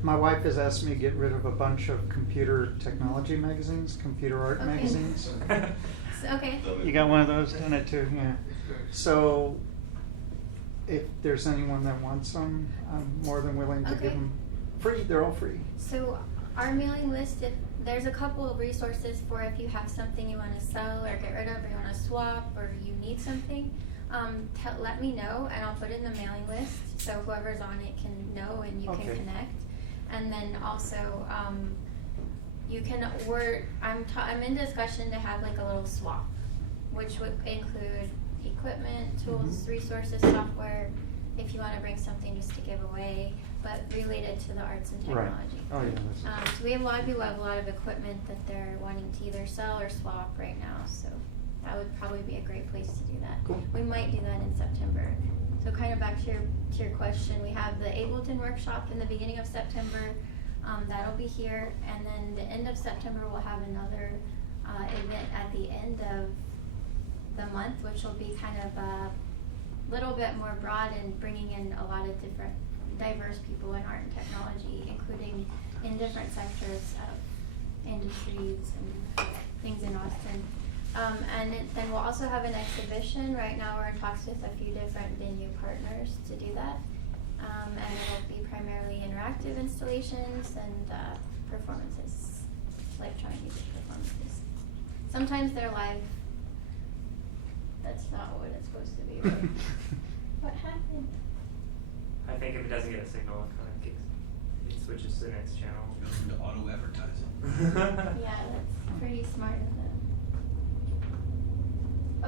My wife has asked me to get rid of a bunch of computer technology magazines, computer art magazines. Okay. You got one of those, done it too, yeah. So if there's anyone that wants them, I'm more than willing to give them free. They're all free. So our mailing list, if there's a couple of resources for if you have something you want to sell or get rid of, or you want to swap, or you need something, let me know and I'll put it in the mailing list so whoever's on it can know and you can connect. And then also, you can. I'm in discussion to have like a little swap, which would include equipment, tools, resources, software, if you want to bring something just to give away, but related to the arts and technology. Right. Oh yeah. So we have a lot of people who have a lot of equipment that they're wanting to either sell or swap right now. So that would probably be a great place to do that. Cool. We might do that in September. So kind of back to your question, we have the Ableton workshop in the beginning of September. That'll be here, and then the end of September we'll have another event at the end of the month, which will be kind of a little bit more broad and bringing in a lot of different diverse people in art and technology, including in different sectors of industries and things in Austin. Then we'll also have an exhibition. Right now we're in talks with a few different venue partners to do that. And it'll be primarily interactive installations and performances, electronic music performances. Sometimes they're live. That's not what it's supposed to be. Right? What happened? I think if it doesn't get a signal, it kind of kicks. It switches to the next channel. Goes into auto advertising. Yeah, that's pretty smart of them.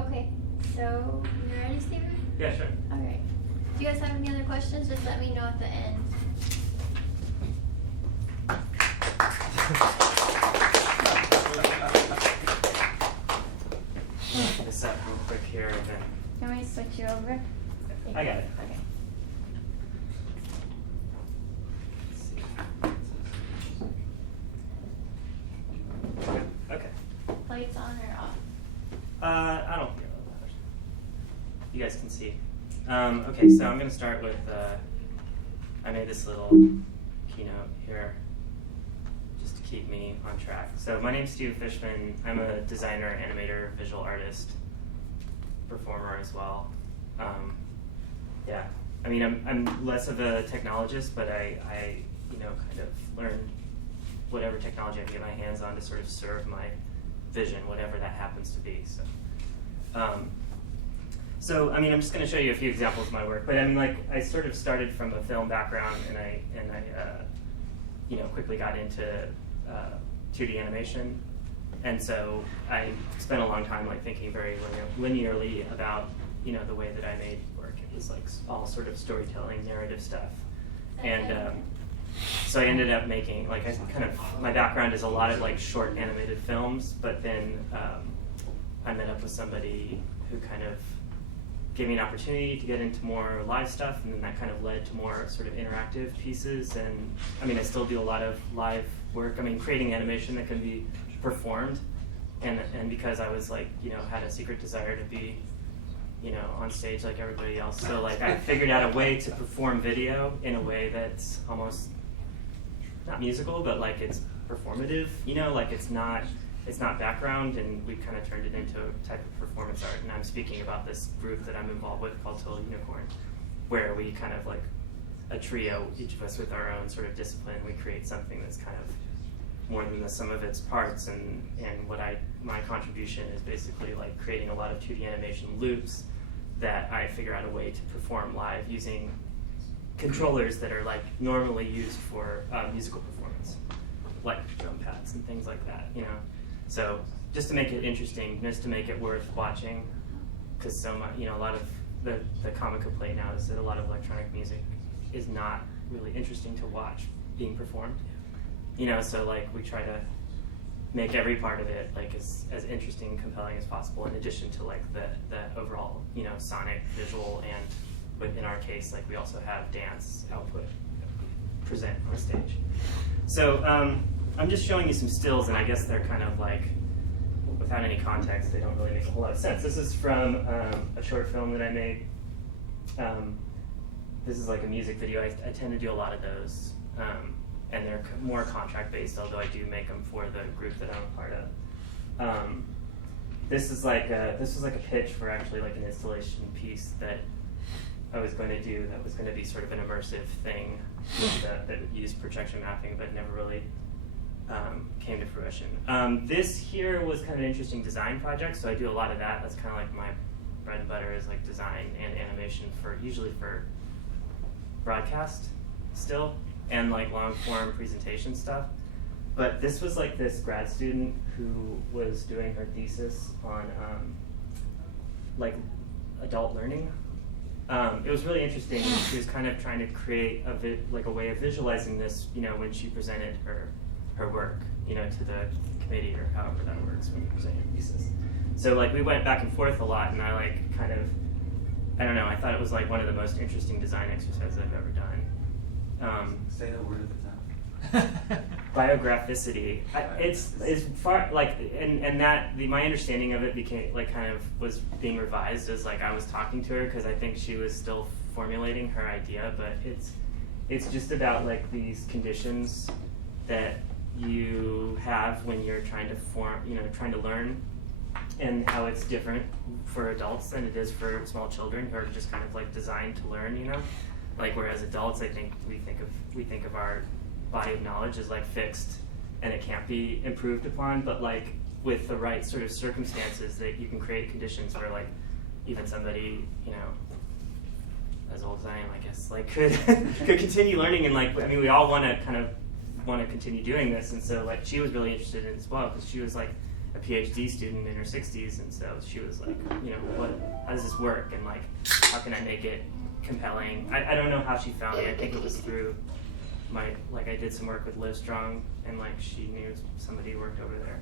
Okay, so you ready, Steven? Yeah, sure. All right. Do you guys have any other questions? Just let me know at the end. This up real quick here, and then. You want me to switch you over? I got it. Okay. Okay. Lights on or off? I don't care about that. You guys can see. Okay, so I'm going to start with, I made this little keynote here just to keep me on track. So my name's Steve Fishman. I'm a designer, animator, visual artist, performer as well. Yeah, I mean, I'm less of a technologist, but I kind of learned whatever technology I can get my hands on to sort of serve my vision, whatever that happens to be. So, I mean, I'm just going to show you a few examples of my work. But I mean, like, I sort of started from a film background, and I quickly got into 2D animation, and so I spent a long time like thinking very linearly about the way that I made work. It was like all sort of storytelling, narrative stuff, and so I ended up making my background is a lot of like short animated films, but then I met up with somebody who kind of gave me an opportunity to get into more live stuff, and then that kind of led to more sort of interactive pieces. And I mean, I still do a lot of live work. I mean, creating animation that can be performed, and because I was like, had a secret desire to be, on stage like everybody else. So like I figured out a way to perform video in a way that's almost not musical, but like it's performative, you know, like it's not background, and we kind of turned it into a type of performance art. And I'm speaking about this group that I'm involved with called Total Unicorn, where we kind of like a trio, each of us with our own sort of discipline, we create something that's kind of more than the sum of its parts. And my contribution is basically like creating a lot of 2D animation loops that I figure out a way to perform live using controllers that are like normally used for musical performance, like drum pads and things like that, you know. So just to make it interesting, just to make it worth watching, because so much, you know, a lot of the common complaint now is that a lot of electronic music is not really interesting to watch being performed, you know. So like we try to make every part of it like as interesting and compelling as possible, in addition to like the overall, you know, sonic, visual, and but in our case, like we also have dance output present on stage. So I'm just showing you some stills, and I guess they're kind of like, without any context, they don't really make a whole lot of sense. This is from a short film that I made. This is like a music video. I tend to do a lot of those, and they're more contract-based, although I do make them for the group that I'm a part of. This was like a pitch for actually like an installation piece that I was going to do that was going to be sort of an immersive thing that used projection mapping, but never really came to fruition. This here was kind of an interesting design project, so I do a lot of that. That's kind of like my bread and butter, is like design and animation usually for broadcast still, and like long form presentation stuff. But this was like this grad student who was doing her thesis on like adult learning. It was really interesting. She was kind of trying to create a way of visualizing this, you know, when she presented her work, you know, to the committee, or however that works when you present your thesis. So like we went back and forth a lot, and I like kind of, I don't know, I thought it was like one of the most interesting design exercises I've ever done. Say the word at the time. Biographicity. It's far like, and that my understanding of it became like kind of was being revised as like I was talking to her, because I think she was still formulating her idea. But it's just about like these conditions that you have when you're trying to trying to learn, and how it's different for adults than it is for small children who are just kind of like designed to learn, you know. Like whereas adults, I think we think of our body of knowledge as like fixed and it can't be improved upon, but like with the right sort of circumstances that you can create conditions where like even somebody, you know, as old as I am, I guess, like could continue learning. And like, I mean, we all want to continue doing this, and so like she was really interested in it as well, because she was like a PhD student in her 60s, and so she was like, you know, how does this work, and like how can I make it compelling? I don't know how she found me. I think it was through I did some work with Liv Strong, and like she knew somebody who worked over there.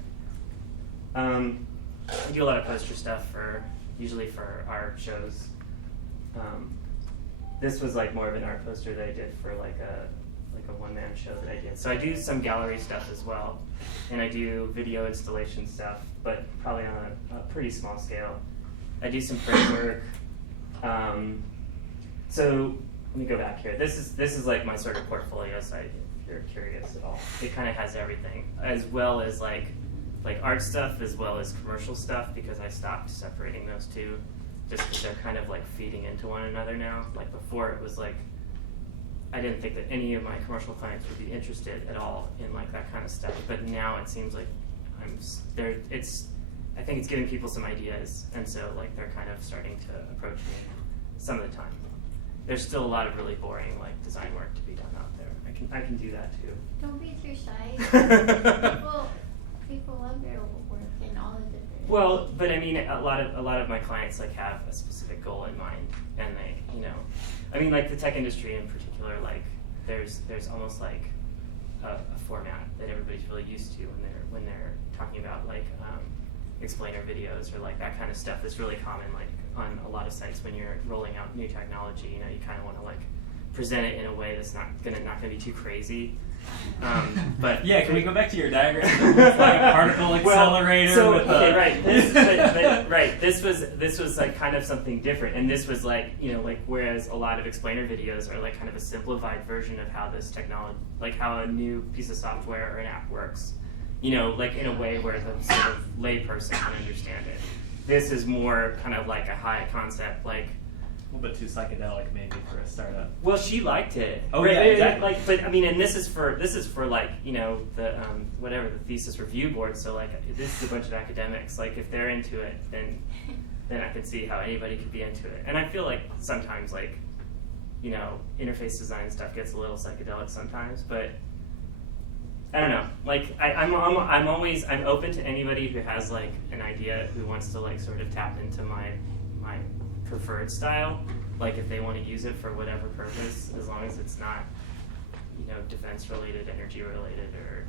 I do a lot of poster stuff usually for our shows. This was like more of an art poster that I did for like a one-man show that I did. So I do some gallery stuff as well, and I do video installation stuff, but probably on a pretty small scale. I do some print work. So let me go back here. This is like my sort of portfolio site, if you're curious at all. It kind of has everything, as well as like art stuff, as well as commercial stuff, because I stopped separating those two, just because they're kind of like feeding into one another now. Like before, it was like I didn't think that any of my commercial clients would be interested at all in like that kind of stuff. But now it seems like I think it's giving people some ideas, and so like they're kind of starting to approach me some of the time. There's still a lot of really boring like design work to be done out there. I can do that too. Don't be too shy. People love your work and all the different. Well, but I mean, a lot of my clients like have a specific goal in mind, and they, you know, I mean, like the tech industry in particular, like there's almost like a format that everybody's really used to when they're talking about like explainer videos or like that kind of stuff. That's really common like on a lot of sites when you're rolling out new technology. You know, you kind of want to like present it in a way that's not gonna be too crazy, But Yeah, can we go back to your diagram? It's like a particle accelerator. So, with okay, a... right. Right. This was like kind of something different, and this was like, you know, like whereas a lot of explainer videos are like kind of a simplified version of how this technology, like how a new piece of software or an app works, you know, like in a way where the sort of layperson can understand it. This is more kind of like a high concept, like. A little bit too psychedelic, maybe, for a startup. Well, she liked it. Oh, yeah, exactly. Like, but I mean, and this is for like, you know, the whatever, the thesis review board. So like, this is a bunch of academics. Like, if they're into it, then I can see how anybody could be into it. And I feel like sometimes, like, you know, interface design stuff gets a little psychedelic sometimes, but I don't know. Like, I'm open to anybody who has like an idea, who wants to like sort of tap into my preferred style, like if they want to use it for whatever purpose, as long as it's not, you know, defense related, energy related, or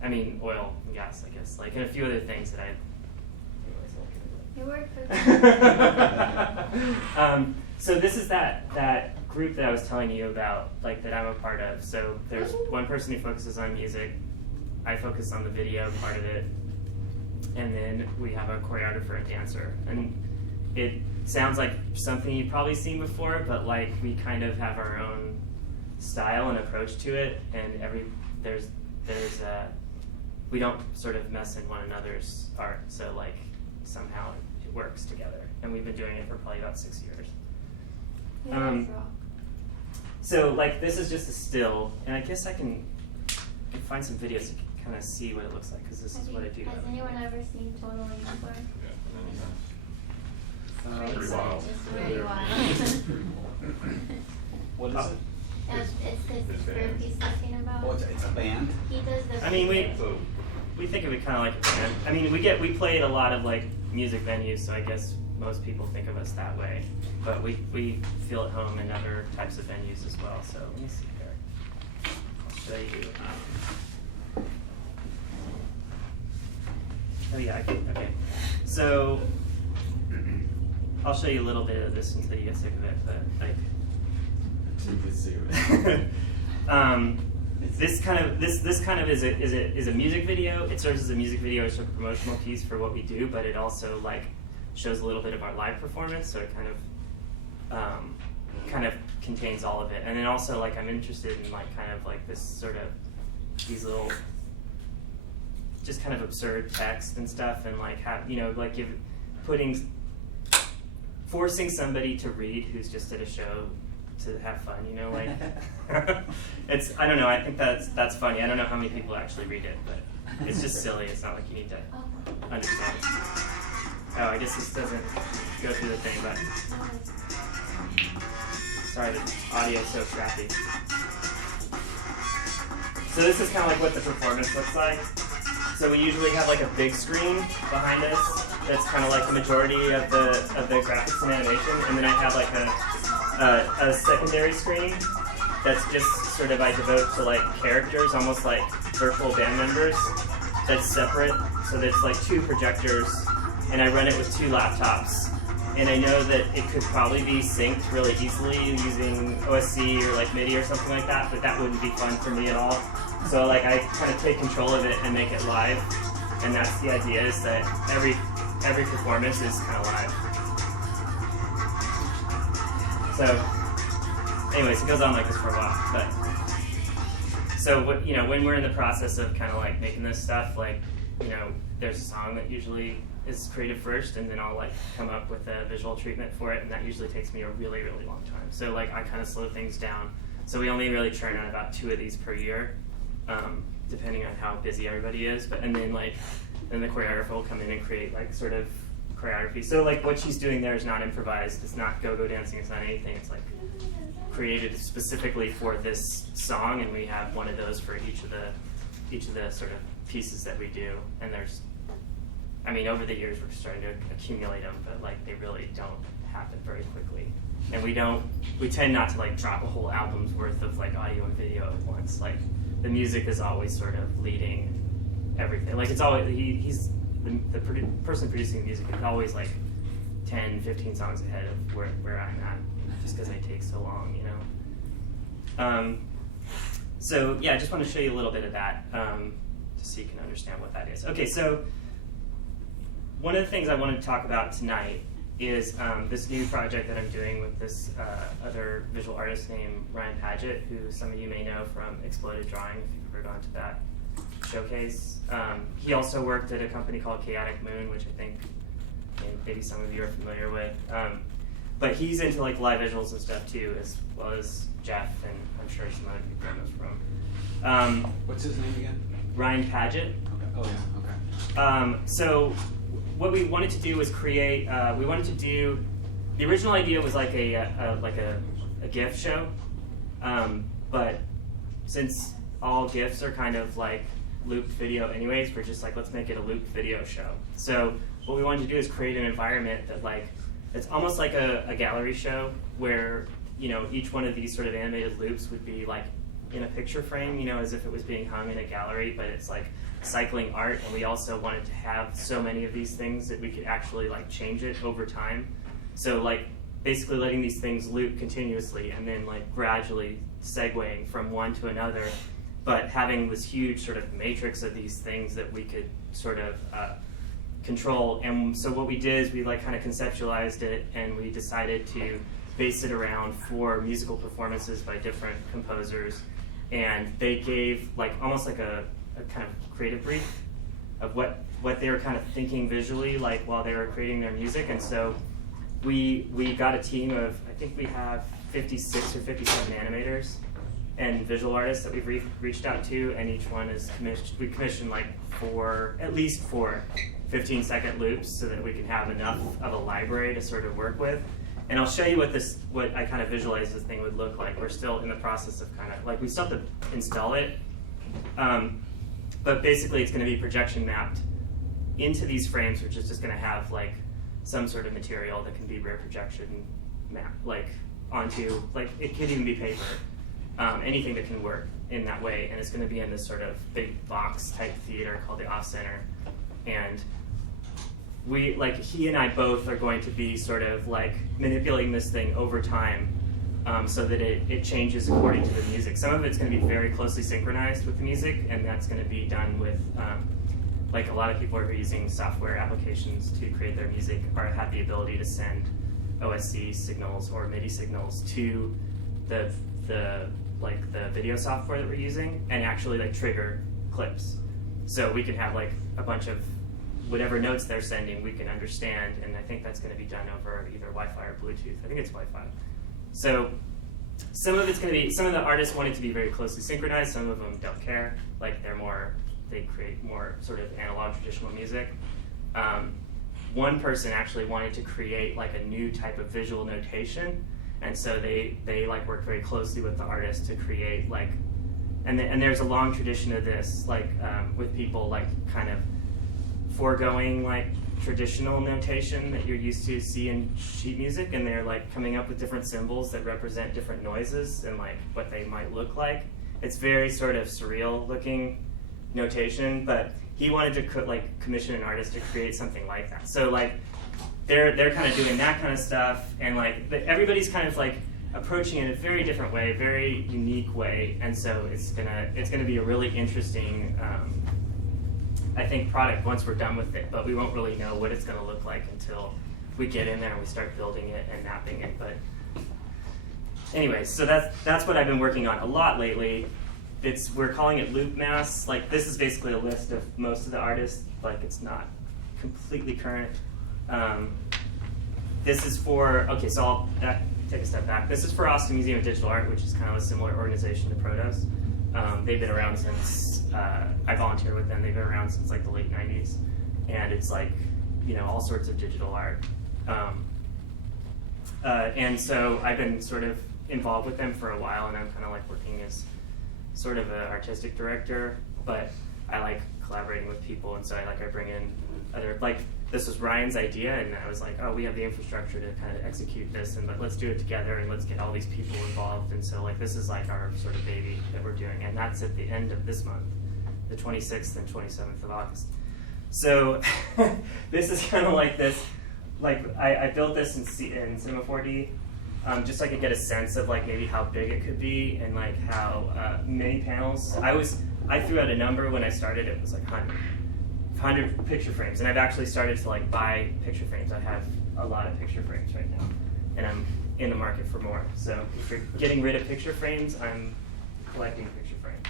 I mean oil and gas, I guess, like, and a few other things that You work for so this is that group that I was telling you about, like, that I'm a part of. So there's one person who focuses on music, I focus on the video part of it, and then we have a choreographer and dancer. And it sounds like something you've probably seen before, but like we kind of have our own style and approach to it, and we don't sort of mess in one another's art, so like somehow it works together, and we've been doing it for probably about 6 years. So like this is just a still, and I guess I can find some videos to kind of see what it looks like, because this is what I do. Has anyone ever seen Totally before? Pretty wild. It's really wild. What is it? It's his group he's talking about. Oh, it's a band? He does the. I mean, we think of it kind of like a band. I mean, we play at a lot of like music venues, so I guess most people think of us that way. But we feel at home in other types of venues as well. So let me see here. I'll show you. Oh yeah, okay. So I'll show you a little bit of this until you get sick of it, but like. This kind of is a music video. It serves as a music video. It's a promotional piece for what we do, but it also like shows a little bit of our live performance. So it kind of contains all of it. And then also like I'm interested in like kind of like this sort of these little just kind of absurd text and stuff, and like have, you know, like forcing somebody to read who's just at a show to have fun, you know, like I don't know, I think that's funny. I don't know how many people actually read it, but it's just silly. It's not like you need to understand. Oh, I guess this doesn't go through the thing, but sorry, the audio's so crappy. So this is kind of like what the performance looks like. So we usually have like a big screen behind us that's kind of like the majority of the graphics and animation, and then I have like a secondary screen that's just sort of I devote to like characters, almost like virtual band members, that's separate. So there's like 2 projectors, and I run it with 2 laptops. And I know that it could probably be synced really easily using OSC or like MIDI or something like that, but that wouldn't be fun for me at all. So like I kind of take control of it and make it live, and that's the idea, is that every performance is kind of live. So, anyways, it goes on like this for a while. But so what, you know, when we're in the process of kind of like making this stuff, like, you know, there's a song that usually is created first, and then I'll like come up with a visual treatment for it, and that usually takes me a really, really long time. So like I kind of slow things down. So we only really churn out about 2 of these per year, depending on how busy everybody is. But and then the choreographer will come in and create like sort of choreography. So like what she's doing there is not improvised. It's not go-go dancing. It's not anything. It's like created specifically for this song, and we have one of those for each of the sort of pieces that we do. And there's, I mean, over the years we're starting to accumulate them, but like they really don't happen very quickly. And we tend not to like drop a whole album's worth of like audio and video at once. Like the music is always sort of leading everything. Like it's always, he's the person producing the music is always like 10, 15 songs ahead of where I'm at, just because I take so long, you know. So yeah, I just want to show you a little bit of that, just so you can understand what that is. Okay, so one of the things I wanted to talk about tonight is this new project that I'm doing with this other visual artist named Ryan Paget, who some of you may know from Exploded Drawing, if you've ever gone to that showcase. He also worked at a company called Chaotic Moon, which I think maybe some of you are familiar with. But he's into like live visuals and stuff too, as well as Jeff, and I'm sure some other people know from. What's his name again? Ryan Paget. Okay. Oh yeah. Okay. So what we wanted to do was create. We wanted to do. The original idea was like a GIF show, but since all GIFs are kind of like looped video anyways, we're just like, let's make it a looped video show. So what we wanted to do is create an environment that like, it's almost like a gallery show where, you know, each one of these sort of animated loops would be like in a picture frame, you know, as if it was being hung in a gallery, but it's like cycling art. And we also wanted to have so many of these things that we could actually like change it over time. So like basically letting these things loop continuously and then like gradually segueing from one to another, but having this huge sort of matrix of these things that we could sort of control. And so what we did is we like kind of conceptualized it, and we decided to base it around 4 musical performances by different composers, and they gave like almost like a kind of creative brief of what they were kind of thinking visually like while they were creating their music. And so we got a team of, I think we have 56 or 57 animators and visual artists that we've reached out to, and each one is we commissioned like at least four 15-second loops so that we can have enough of a library to sort of work with. And I'll show you what I kind of visualize this thing would look like. We're still in the process of kind of, like, we still have to install it. But basically it's going to be projection mapped into these frames, which is just going to have like some sort of material that can be rear projection mapped, like onto, like it could even be paper. Anything that can work in that way, and it's going to be in this sort of big box type theater called the Off Center. And we, like, he and I both are going to be sort of like manipulating this thing over time, so that it changes according to the music. Some of it's going to be very closely synchronized with the music, and that's going to be done with, like a lot of people who are using software applications to create their music have the ability to send OSC signals or MIDI signals to the video software that we're using and actually like trigger clips. So we can have like a bunch of whatever notes they're sending we can understand, and I think that's going to be done over either Wi-Fi or Bluetooth. I think it's Wi-Fi. So some of it's going to be, some of the artists want it to be very closely synchronized, some of them don't care. Like they create more sort of analog traditional music. One person actually wanted to create like a new type of visual notation, and so they like worked very closely with the artist to create like, and there's a long tradition of this, like with people like kind of foregoing like traditional notation that you're used to see in sheet music, and they're like coming up with different symbols that represent different noises and like what they might look like. It's very sort of surreal looking notation, but he wanted to commission an artist to create something like that. So like they're kind of doing that kind of stuff, and like everybody's kind of like approaching it in a very different way, very unique way, and so it's gonna be a really interesting I think product once we're done with it, but we won't really know what it's gonna look like until we get in there and we start building it and mapping it. But anyways, so that's what I've been working on a lot lately. We're calling it Loop Mass. Like this is basically a list of most of the artists, like it's not completely current. This is for, okay, so I'll take a step back. This is for Austin Museum of Digital Art, which is kind of a similar organization to PROTOS. They've been around since, I volunteer with them, they've been around since like the late 90s. And it's like, you know, all sorts of digital art. And so I've been sort of involved with them for a while, and I'm kind of like working as sort of an artistic director, but I like collaborating with people, and so I bring in other, like this was Ryan's idea, and I was like, oh, we have the infrastructure to kind of execute this, and let's do it together, and let's get all these people involved. And so like this is like our sort of baby that we're doing, and that's at the end of this month, the 26th and 27th of August. So this is kind of like this, like I built this in Cinema 4D, just so I could get a sense of like maybe how big it could be and like how many panels. I threw out a number when I started. It was like 100 picture frames, and I've actually started to like buy picture frames. I have a lot of picture frames right now, and I'm in the market for more. So if you're getting rid of picture frames, I'm collecting picture frames.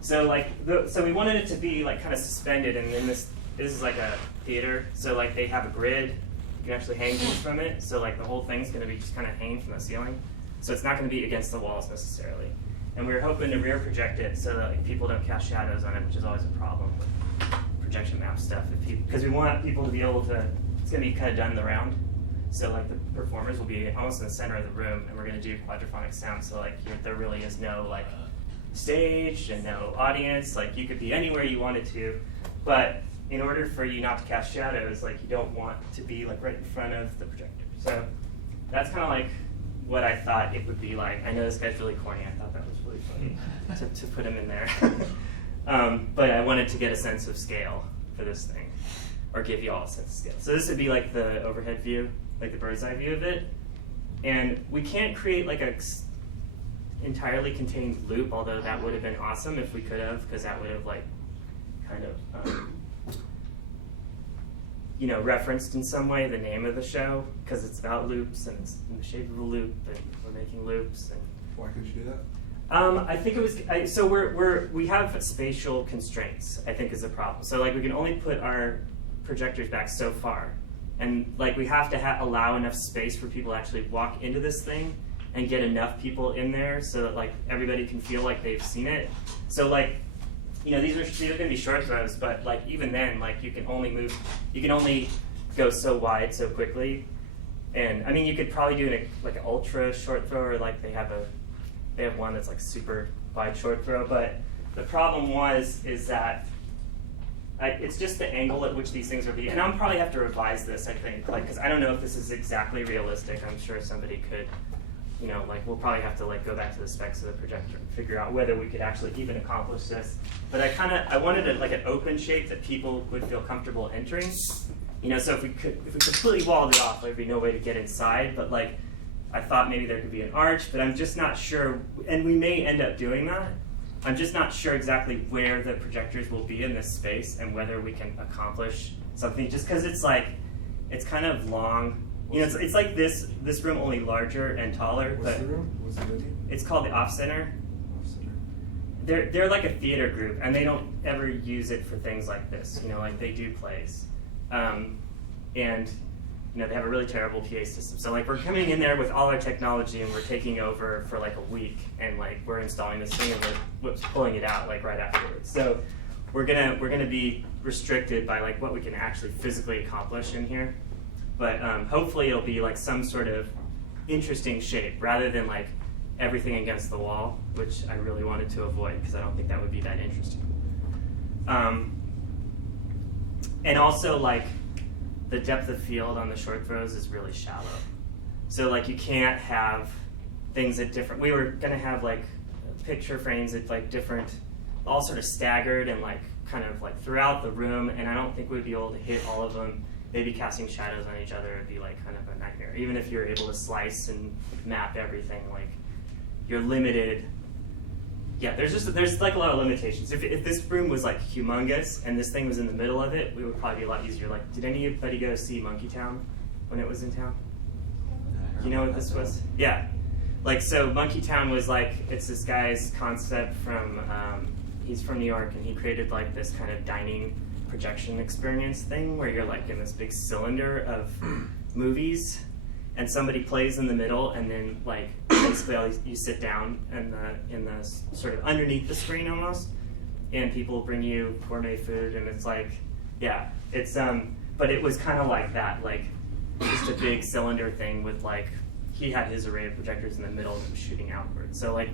So like, so we wanted it to be like kind of suspended, and then this is like a theater. So like they have a grid. You can actually hang things from it. So like the whole thing's going to be just kind of hanging from the ceiling. So it's not going to be against the walls necessarily. And we were hoping to rear project it so that like, people don't cast shadows on it, which is always a problem with projection map stuff. Because we want people to be able to, it's going to be kind of done in the round. So like the performers will be almost in the center of the room, and we're going to do quadraphonic sound. So like there really is no like stage and no audience. Like you could be anywhere you wanted to, but in order for you not to cast shadows, like you don't want to be like right in front of the projector. So that's kind of like what I thought it would be like. I know this guy's really corny. I thought that was really funny to put him in there. But I wanted to get a sense of scale for this thing, or give you all a sense of scale. So this would be like the overhead view, like the bird's eye view of it. And we can't create like a entirely contained loop, although that would have been awesome if we could have, because that would have like kind of you know, referenced in some way the name of the show, because it's about loops and it's in the shape of a loop, and we're making loops. And why couldn't you do that? I think it was so we have spatial constraints, I think, is a problem. So like we can only put our projectors back so far, and like we have to allow enough space for people to actually walk into this thing and get enough people in there so that like everybody can feel like they've seen it. So like, you know, these are going to be short throws, but like even then, like you can only go so wide so quickly. And I mean, you could probably do like an ultra short throw, or like they have one that's like super wide short throw. But the problem is that it's just the angle at which these things are being. And I'll probably have to revise this, I think, like because I don't know if this is exactly realistic. I'm sure somebody could. You know, like we'll probably have to like go back to the specs of the projector and figure out whether we could actually even accomplish this. But I wanted like an open shape that people would feel comfortable entering. You know, so if we completely walled it off, there'd be no way to get inside. But like, I thought maybe there could be an arch, but I'm just not sure. And we may end up doing that. I'm just not sure exactly where the projectors will be in this space and whether we can accomplish something. Just because it's kind of long. You know, it's like this room, only larger and taller. What's the room? What's the building? It's called the Off Center. They're like a theater group, and they don't ever use it for things like this. You know, like they do plays, and you know they have a really terrible PA system. So like we're coming in there with all our technology, and we're taking over for like a week, and like we're installing this thing, and we're pulling it out like right afterwards. So we're gonna be restricted by like what we can actually physically accomplish in here. But hopefully it'll be like some sort of interesting shape rather than like everything against the wall, which I really wanted to avoid because I don't think that would be that interesting. And also like the depth of field on the short throws is really shallow. So like you can't have things at different, we were gonna have like picture frames at like different, all sort of staggered and like kind of like throughout the room, and I don't think we'd be able to hit all of them. Maybe casting shadows on each other would be like kind of a nightmare. Even if you're able to slice and map everything, like you're limited. Yeah, there's like a lot of limitations. If this room was like humongous and this thing was in the middle of it, we would probably be a lot easier. Like, did anybody go see Monkey Town when it was in town? Do you know what this was? Yeah, like so Monkey Town was like, it's this guy's concept from, he's from New York, and he created like this kind of dining projection experience thing where you're like in this big cylinder of movies, and somebody plays in the middle, and then like basically you sit down in the sort of underneath the screen almost, and people bring you gourmet food, and it's like, yeah, it's but it was kind of like that, like just a big cylinder thing with like, he had his array of projectors in the middle and shooting outward. So like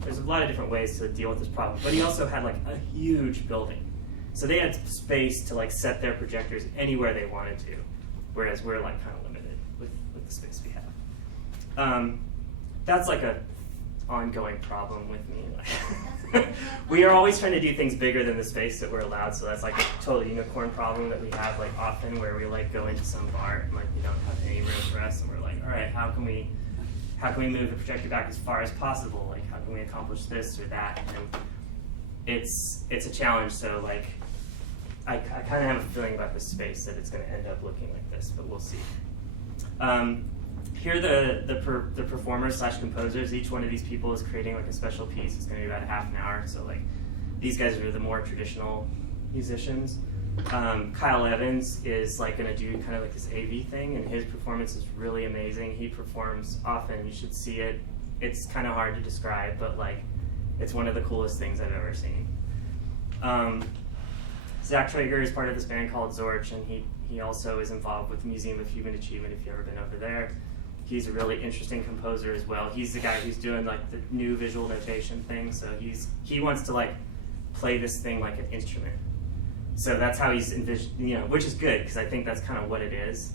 there's a lot of different ways to deal with this problem, but he also had like a huge building. So they had space to like set their projectors anywhere they wanted to, whereas we're like kind of limited with the space we have. That's like a ongoing problem with me. We are always trying to do things bigger than the space that we're allowed, so that's like a total unicorn problem that we have like often, where we like go into some bar and like we don't have any room for us, and we're like, all right, how can we how can we move the projector back as far as possible? Like, how can we accomplish this or that? And it's a challenge. So like, I kind of have a feeling about this space that it's going to end up looking like this, but we'll see. Here are the performers / composers. Each one of these people is creating like a special piece. It's going to be about a half an hour. So like, these guys are the more traditional musicians. Kyle Evans is like going to do kind of like this AV thing, and his performance is really amazing. He performs often. You should see it. It's kind of hard to describe, but like, it's one of the coolest things I've ever seen. Zach Traeger is part of this band called Zorch, and he also is involved with the Museum of Human Achievement, if you've ever been over there. He's a really interesting composer as well. He's the guy who's doing like the new visual notation thing, so he wants to like play this thing like an instrument. So that's how he's envisioned, which is good, because I think that's kind of what it is.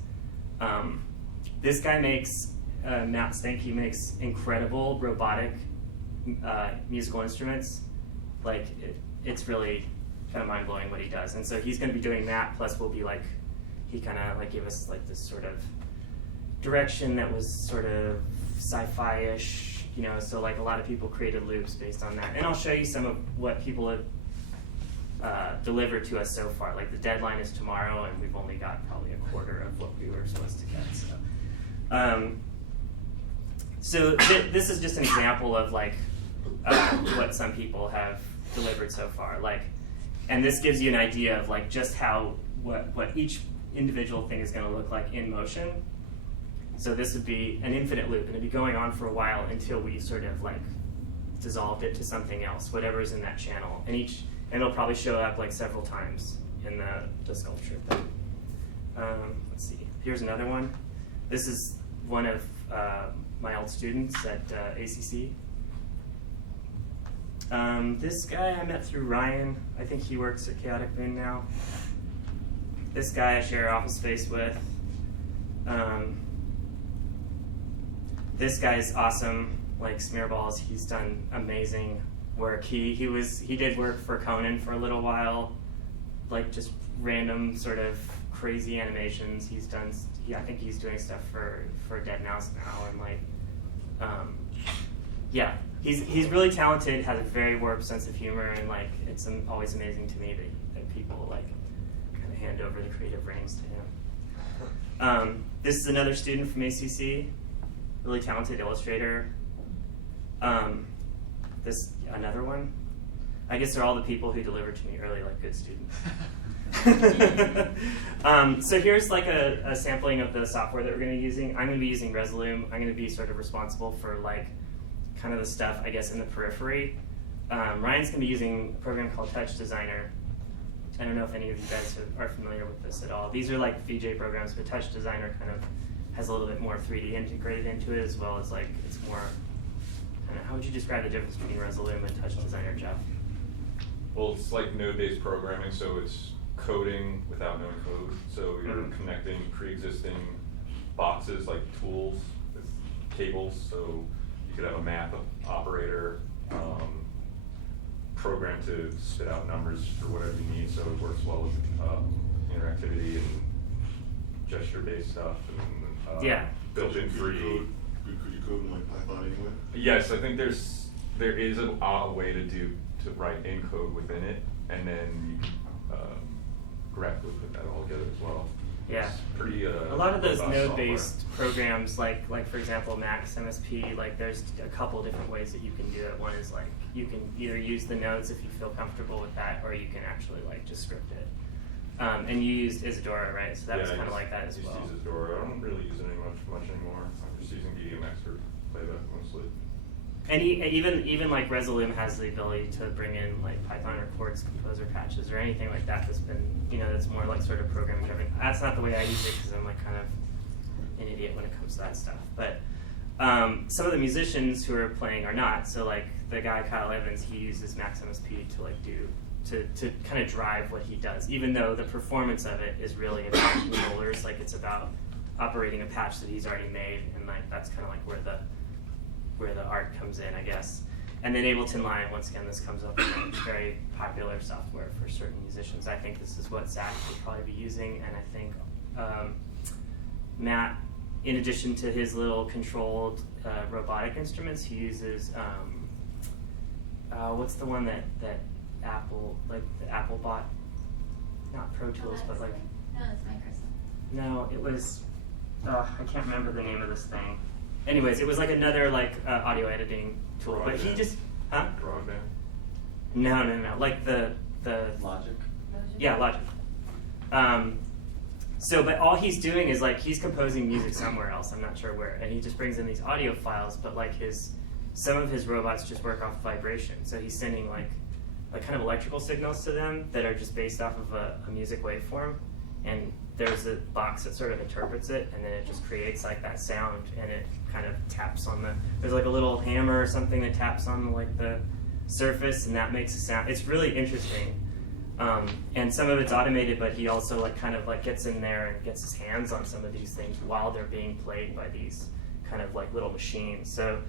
This guy makes, Matt Stank, he makes incredible robotic musical instruments. Like, it's really kind of mind-blowing what he does. And so he's going to be doing that, plus we'll be like, he kind of like gave us like this sort of direction that was sort of sci-fi-ish, so like a lot of people created loops based on that. And I'll show you some of what people have delivered to us so far. Like, the deadline is tomorrow, and we've only got probably a quarter of what we were supposed to get. So this is just an example of like what some people have delivered so far. Like, and this gives you an idea of like just how what each individual thing is going to look like in motion. So this would be an infinite loop, and it'd be going on for a while until we sort of like dissolved it to something else, whatever is in that channel. And it'll probably show up like several times in the sculpture thing. Let's see. Here's another one. This is one of my old students at ACC. This guy I met through Ryan. I think he works at Chaotic Moon now. This guy I share office space with. This guy's awesome, like Smearballs. He's done amazing work. He did work for Conan for a little while, like just random sort of crazy animations. I think he's doing stuff for Dead Mouse now, and like, yeah, he's really talented. Has a very warped sense of humor, and like it's always amazing to me that people like kind of hand over the creative reins to him. This is another student from ACC. Really talented illustrator. This another one. I guess they're all the people who delivered to me early, like good students. So here's like a sampling of the software that we're going to be using. I'm going to be using Resolume. I'm going to be sort of responsible for like kind of the stuff, I guess, in the periphery. Ryan's going to be using a program called Touch Designer. I don't know if any of you guys are familiar with this at all. These are like VJ programs, but Touch Designer kind of has a little bit more 3D integrated into it, as well as like it's more, how would you describe the difference between Resolume and Touch Designer, Jeff? Well, it's like node-based programming, so it's coding without knowing code. So you're connecting pre-existing boxes like tools with cables. So you could have a map operator, program to spit out numbers for whatever you need, so it works well with interactivity and gesture-based stuff. And, built-in free. You code in like Python anyway? Yes, I think there is a way to write in code within it, and then you graphically put that all together as well. Yeah. It's pretty. A lot of those node-based programs, like for example Max MSP, like there's a couple different ways that you can do it. One is like you can either use the nodes if you feel comfortable with that, or you can actually like just script it. And you used Isadora, right? So that was kind of like that as well. I used Isadora. I don't really use it much anymore. I'm just using DDMX for playback mostly. And even like Resolume has the ability to bring in like Python records, composer patches, or anything like that that's been, that's more like sort of programming driven. That's not the way I use it because I'm like kind of an idiot when it comes to that stuff. But some of the musicians who are playing are not. So like the guy Kyle Evans, he uses Max MSP to like to kind of drive what he does, even though the performance of it is really about rollers. Like it's about operating a patch that he's already made, and like that's kind of like where the art comes in, I guess. And then Ableton Live, once again, this comes up as very popular software for certain musicians. I think this is what Zach would probably be using, and I think Matt in addition to his little controlled robotic instruments, he uses what's the one that Apple, like the Apple bought? Not Pro Tools, but like. No, that's Microsoft. No, it was. I can't remember the name of this thing. Anyways, it was like another like audio editing tool, but he just. Huh? GarageBand. No. Like the Logic. Yeah, Logic. So, but all he's doing is like he's composing music somewhere else. I'm not sure where, and he just brings in these audio files. But like some of his robots just work off vibration. So he's sending like kind of electrical signals to them that are just based off of a music waveform, and there's a box that sort of interprets it, and then it just creates like that sound, and it kind of taps on there's like a little hammer or something that taps on like the surface, and that makes a sound. It's really interesting. And some of it's automated, but he also like kind of like gets in there and gets his hands on some of these things while they're being played by these kind of like little machines. So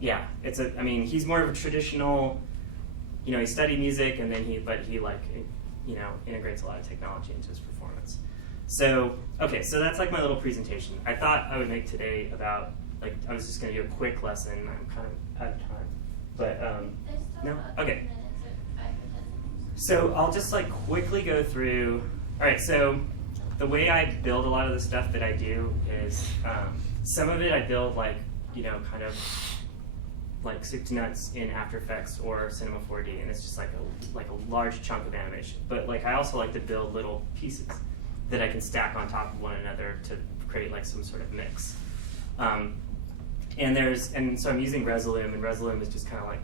yeah, I mean, he's more of a traditional, he studied music and then he like, integrates a lot of technology into his performance. So, okay, so that's like my little presentation. I thought I would make today about, like, I was just gonna do a quick lesson. I'm kind of out of time, but no? Okay. So I'll just like quickly go through. All right, so the way I build a lot of the stuff that I do is some of it I build like, kind of like soup to nuts in After Effects or Cinema 4D, and it's just like a large chunk of animation. But like I also like to build little pieces that I can stack on top of one another to create like some sort of mix. And so I'm using Resolume, and Resolume is just kind of like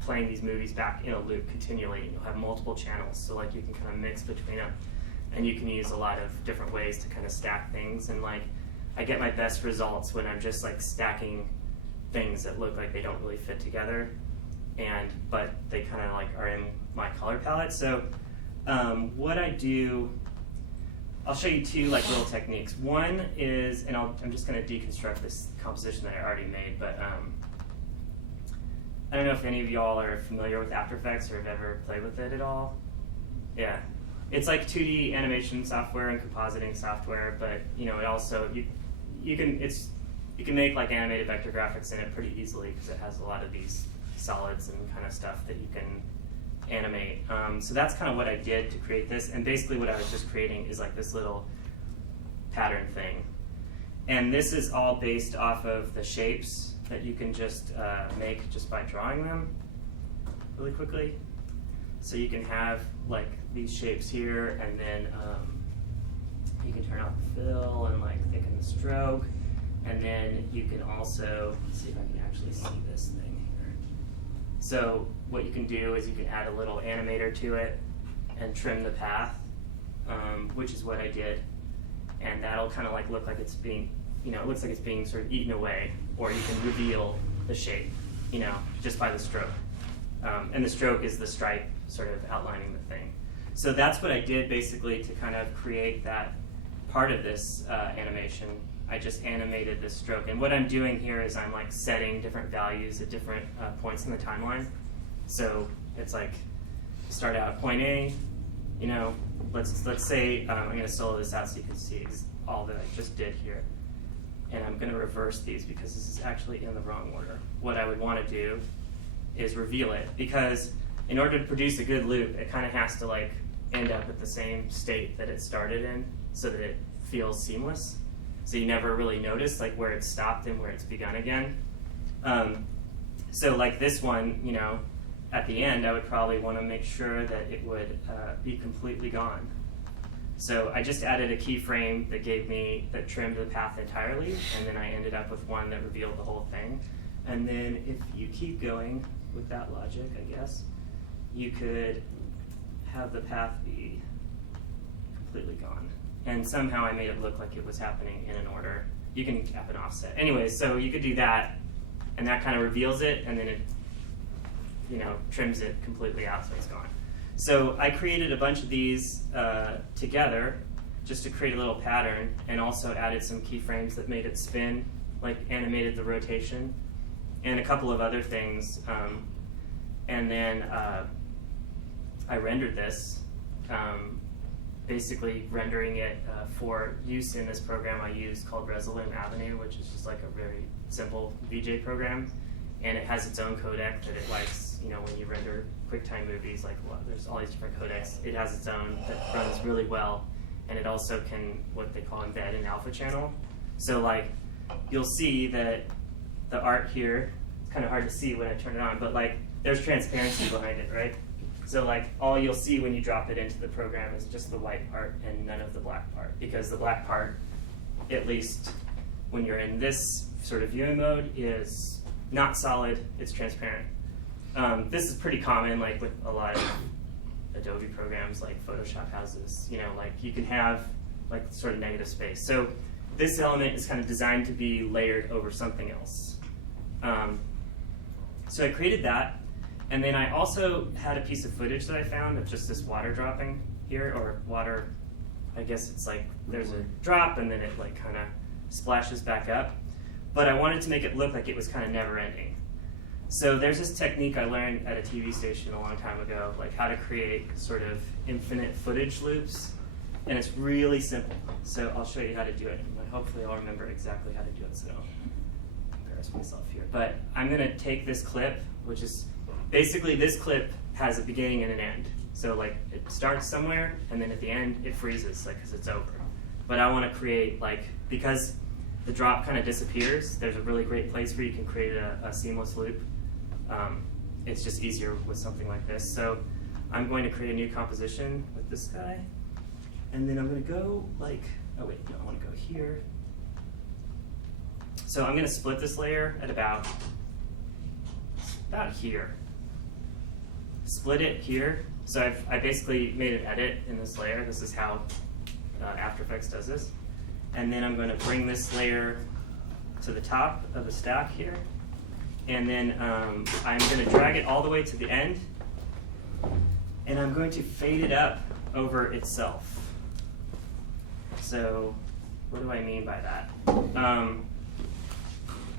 playing these movies back in a loop continually. You'll have multiple channels, so like you can kind of mix between them, and you can use a lot of different ways to kind of stack things. And like I get my best results when I'm just like stacking things that look like they don't really fit together, but they kind of like are in my color palette. So what I do, I'll show you two like little techniques. One is, and I'm just going to deconstruct this composition that I already made, but I don't know if any of y'all are familiar with After Effects or have ever played with it at all. Yeah, it's like 2D animation software and compositing software, but it also you can make like animated vector graphics in it pretty easily because it has a lot of these solids and kind of stuff that you can animate. So that's kind of what I did to create this, and basically what I was just creating is like this little pattern thing. And this is all based off of the shapes that you can just make just by drawing them really quickly. So you can have like these shapes here, and then you can turn off the fill and like thicken the stroke. And then you can also, let's see if I can actually see this thing here. So what you can do is you can add a little animator to it and trim the path, which is what I did. And that'll kind of like look like it's being, it looks like it's being sort of eaten away, or you can reveal the shape, just by the stroke. And the stroke is the stripe sort of outlining the thing. So that's what I did basically to kind of create that part of this animation. I just animated this stroke. And what I'm doing here is I'm like setting different values at different points in the timeline. So it's like start out at point A, let's say I'm going to solo this out so you can see all that I just did here. And I'm going to reverse these because this is actually in the wrong order. What I would want to do is reveal it, because in order to produce a good loop, it kind of has to like end up at the same state that it started in so that it feels seamless. So you never really notice like where it stopped and where it's begun again. So like this one, at the end, I would probably want to make sure that it would be completely gone. So I just added a keyframe that trimmed the path entirely, and then I ended up with one that revealed the whole thing. And then if you keep going with that logic, I guess, you could have the path be completely gone. And somehow I made it look like it was happening in an order. You can tap an offset. Anyways, so you could do that, and that kind of reveals it, and then it, trims it completely out so it's gone. So I created a bunch of these together just to create a little pattern, and also added some keyframes that made it spin, like animated the rotation, and a couple of other things. And then I rendered this basically rendering it for use in this program I use called Resolute Avenue, which is just like a very simple VJ program, and it has its own codec that it likes. You know, when you render QuickTime movies, like there's all these different codecs. It has its own that runs really well, and it also can what they call embed an alpha channel. So like you'll see that the art here, it's kind of hard to see when I turn it on, but like there's transparency behind it, right? So like all you'll see when you drop it into the program is just the white part and none of the black part, because the black part, at least when you're in this sort of viewing mode, is not solid, it's transparent. This is pretty common, like with a lot of Adobe programs, like Photoshop has this, you know, like you can have like sort of negative space. So this element is kind of designed to be layered over something else. So I created that, and then I also had a piece of footage that I found of just this water dropping here, or water, I guess it's like there's a drop and then it like kind of splashes back up. But I wanted to make it look like it was kind of never ending. So there's this technique I learned at a TV station a long time ago, like how to create sort of infinite footage loops, and it's really simple. So I'll show you how to do it, and hopefully I'll remember exactly how to do it so I don't embarrass myself here. But I'm gonna take this clip, which is, basically this clip has a beginning and an end. So like it starts somewhere, and then at the end it freezes, like because it's over. But I wanna create, like, because the drop kind of disappears, there's a really great place where you can create a seamless loop. It's just easier with something like this. So I'm going to create a new composition with this guy, and then I'm going to go like, oh wait, no, I want to go here. So I'm going to split this layer at about here. Split it here. So I basically made an edit in this layer. This is how After Effects does this. And then I'm going to bring this layer to the top of the stack here. And then I'm going to drag it all the way to the end. And I'm going to fade it up over itself. So what do I mean by that?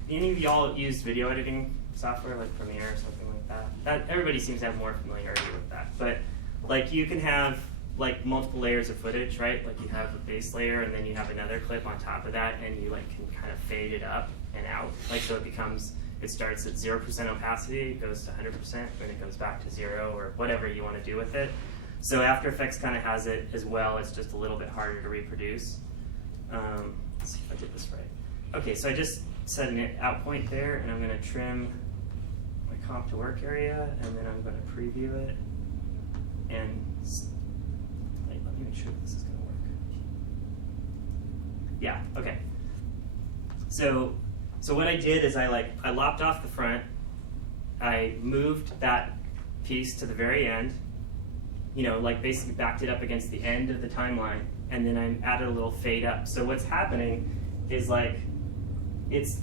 Any of y'all use video editing software like Premiere or something like that? Everybody seems to have more familiarity with that. But like you can have like multiple layers of footage, right? Like you have a base layer and then you have another clip on top of that, and you like can kind of fade it up and out. Like so it starts at 0% opacity, it goes to 100%, then it goes back to 0 or whatever you want to do with it. So After Effects kind of has it as well. It's just a little bit harder to reproduce. Let's see if I did this right. Okay, so I just set an out point there, and I'm going to trim my comp to work area, and then I'm going to preview it. And wait, let me make sure this is going to work. Yeah, okay. So what I did is I lopped off the front. I moved that piece to the very end. You know, like basically backed it up against the end of the timeline, and then I added a little fade up. So what's happening is like,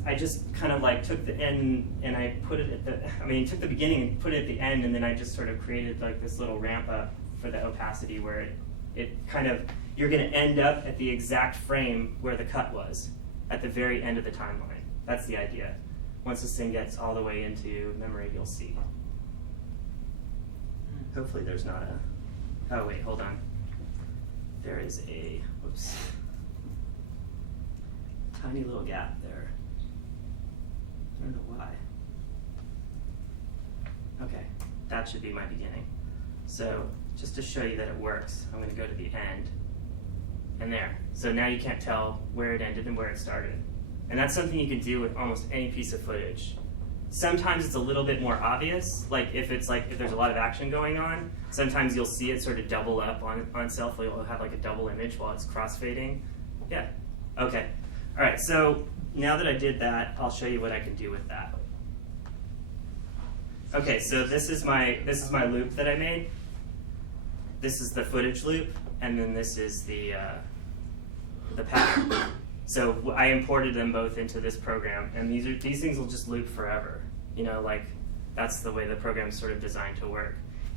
I just kind of like took the end and I put it at took the beginning and put it at the end, and then I just sort of created like this little ramp up for the opacity where it kind of, you're gonna end up at the exact frame where the cut was, at the very end of the timeline. That's the idea. Once this thing gets all the way into memory, you'll see. Hopefully there's not a, oh wait, hold on. There is a, whoops, tiny little gap there. I don't know why. Okay, that should be my beginning. So just to show you that it works, I'm going to go to the end, and there. So now you can't tell where it ended and where it started. And that's something you can do with almost any piece of footage. Sometimes it's a little bit more obvious, like if there's a lot of action going on, sometimes you'll see it sort of double up on itself. You'll have like a double image while it's crossfading. Yeah, okay. All right, so now that I did that, I'll show you what I can do with that. Okay, so this is my loop that I made. This is the footage loop, and then this is the pattern. So I imported them both into this program, and these things will just loop forever. You know, like that's the way the program's sort of designed to work.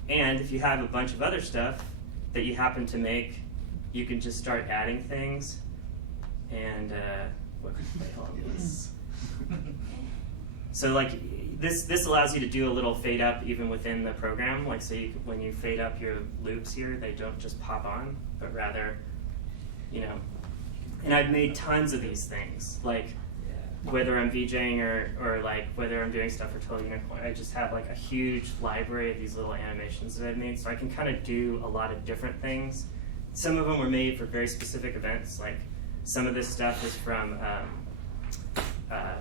And if you have a bunch of other stuff that you happen to make, you can just start adding things. And what could I call this? So like this allows you to do a little fade up even within the program. Like so when you fade up your loops here, they don't just pop on, but rather, you know. And I've made tons of these things, like whether I'm VJing or like whether I'm doing stuff for Total Unicorn, I just have like a huge library of these little animations that I've made, so I can kind of do a lot of different things. Some of them were made for very specific events, like some of this stuff is from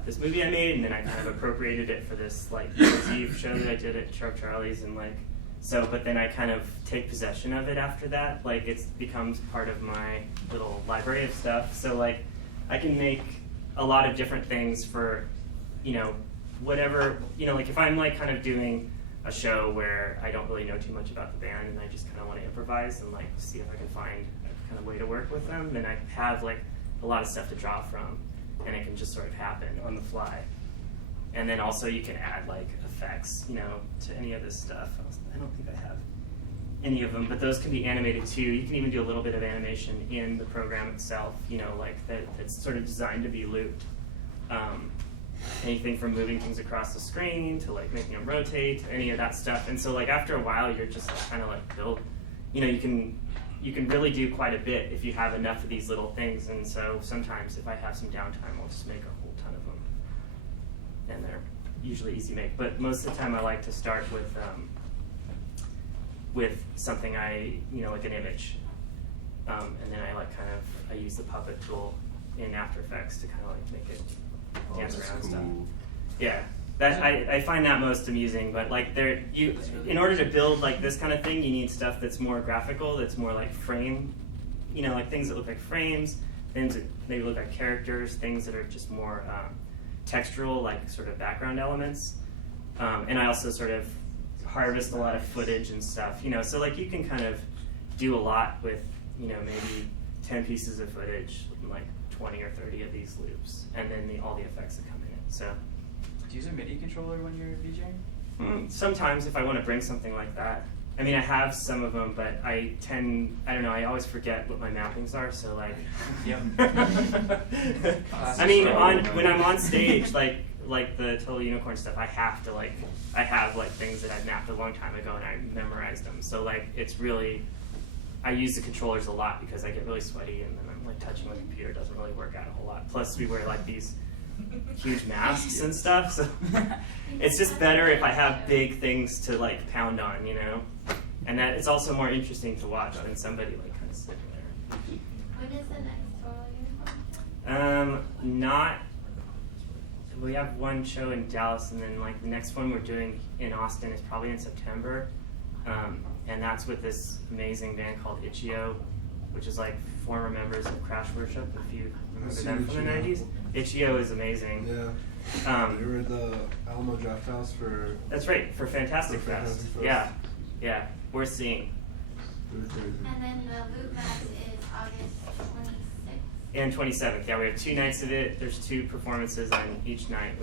this movie I made, and then I kind of appropriated it for this like Eve show that I did at Sharp Charlie's, and like so. But then I kind of take possession of it after that. Like it becomes part of my little library of stuff. So like I can make a lot of different things for, you know, whatever, you know, like if I'm like kind of doing a show where I don't really know too much about the band and I just kind of want to improvise and like see if I can find a kind of way to work with them, then I have like a lot of stuff to draw from, and it can just sort of happen on the fly. And then also you can add like effects, you know, to any of this stuff. I don't think I have any of them, but those can be animated too. You can even do a little bit of animation in the program itself, you know, like that's sort of designed to be looped. Anything from moving things across the screen to like making them rotate, any of that stuff. And so like after a while, you're just like, kind of like build, you know, you can really do quite a bit if you have enough of these little things. And so sometimes if I have some downtime, I'll just make a whole ton of them. And they're usually easy to make. But most of the time I like to start with something like an image. And then I use the puppet tool in After Effects to kind of like make it dance around and stuff. Yeah, I find that most amusing, but like in order to build like this kind of thing, you need stuff that's more graphical, that's more like frame, you know, like things that look like frames, things that maybe look like characters, things that are just more textural, like sort of background elements. And I also sort of harvest a lot of footage and stuff, you know, so like you can kind of do a lot with, you know, maybe 10 pieces of footage, like 20 or 30 of these loops, and then all the effects that come in it. So, do you use a MIDI controller when you're VJing? Sometimes if I want to bring something like that. I mean, I have some of them, but I don't know, I always forget what my mappings are, so like, I mean, when I'm on stage, like the Total Unicorn stuff, I have things that I mapped a long time ago and I memorized them. So like, it's really, I use the controllers a lot because I get really sweaty and then I'm like touching my computer doesn't really work out a whole lot. Plus we wear like these huge masks and stuff, so it's just better if I have big things to like pound on, you know? And that it's also more interesting to watch than somebody like kind of sitting there. When is the next Total Unicorn? We have one show in Dallas, and then like the next one we're doing in Austin is probably in September, and that's with this amazing band called Itch.io, which is like former members of Crash Worship, if you remember them from the 90s. Itch.io is amazing. Yeah. You were at the Alamo Draft House for... That's right, for Fantastic Fest. Yeah, worth seeing. And then the Loop Max is August 26th. And 27th, yeah, we have 2 nights of it. There's 2 performances on each night,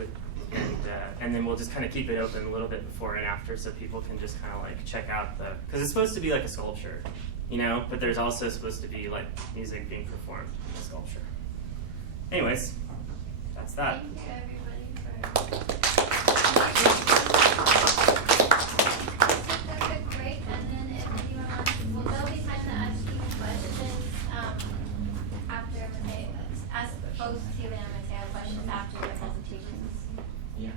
and then we'll just kind of keep it open a little bit before and after, so people can just kind of like check out because it's supposed to be like a sculpture, you know, but there's also supposed to be like music being performed in the sculpture. Anyways, that's that. Thank you everybody for. Take a quick break, and then if anyone wants, there'll be time to ask you questions after Mateo. Ask both Steven and Mateo questions after their presentations. Yeah.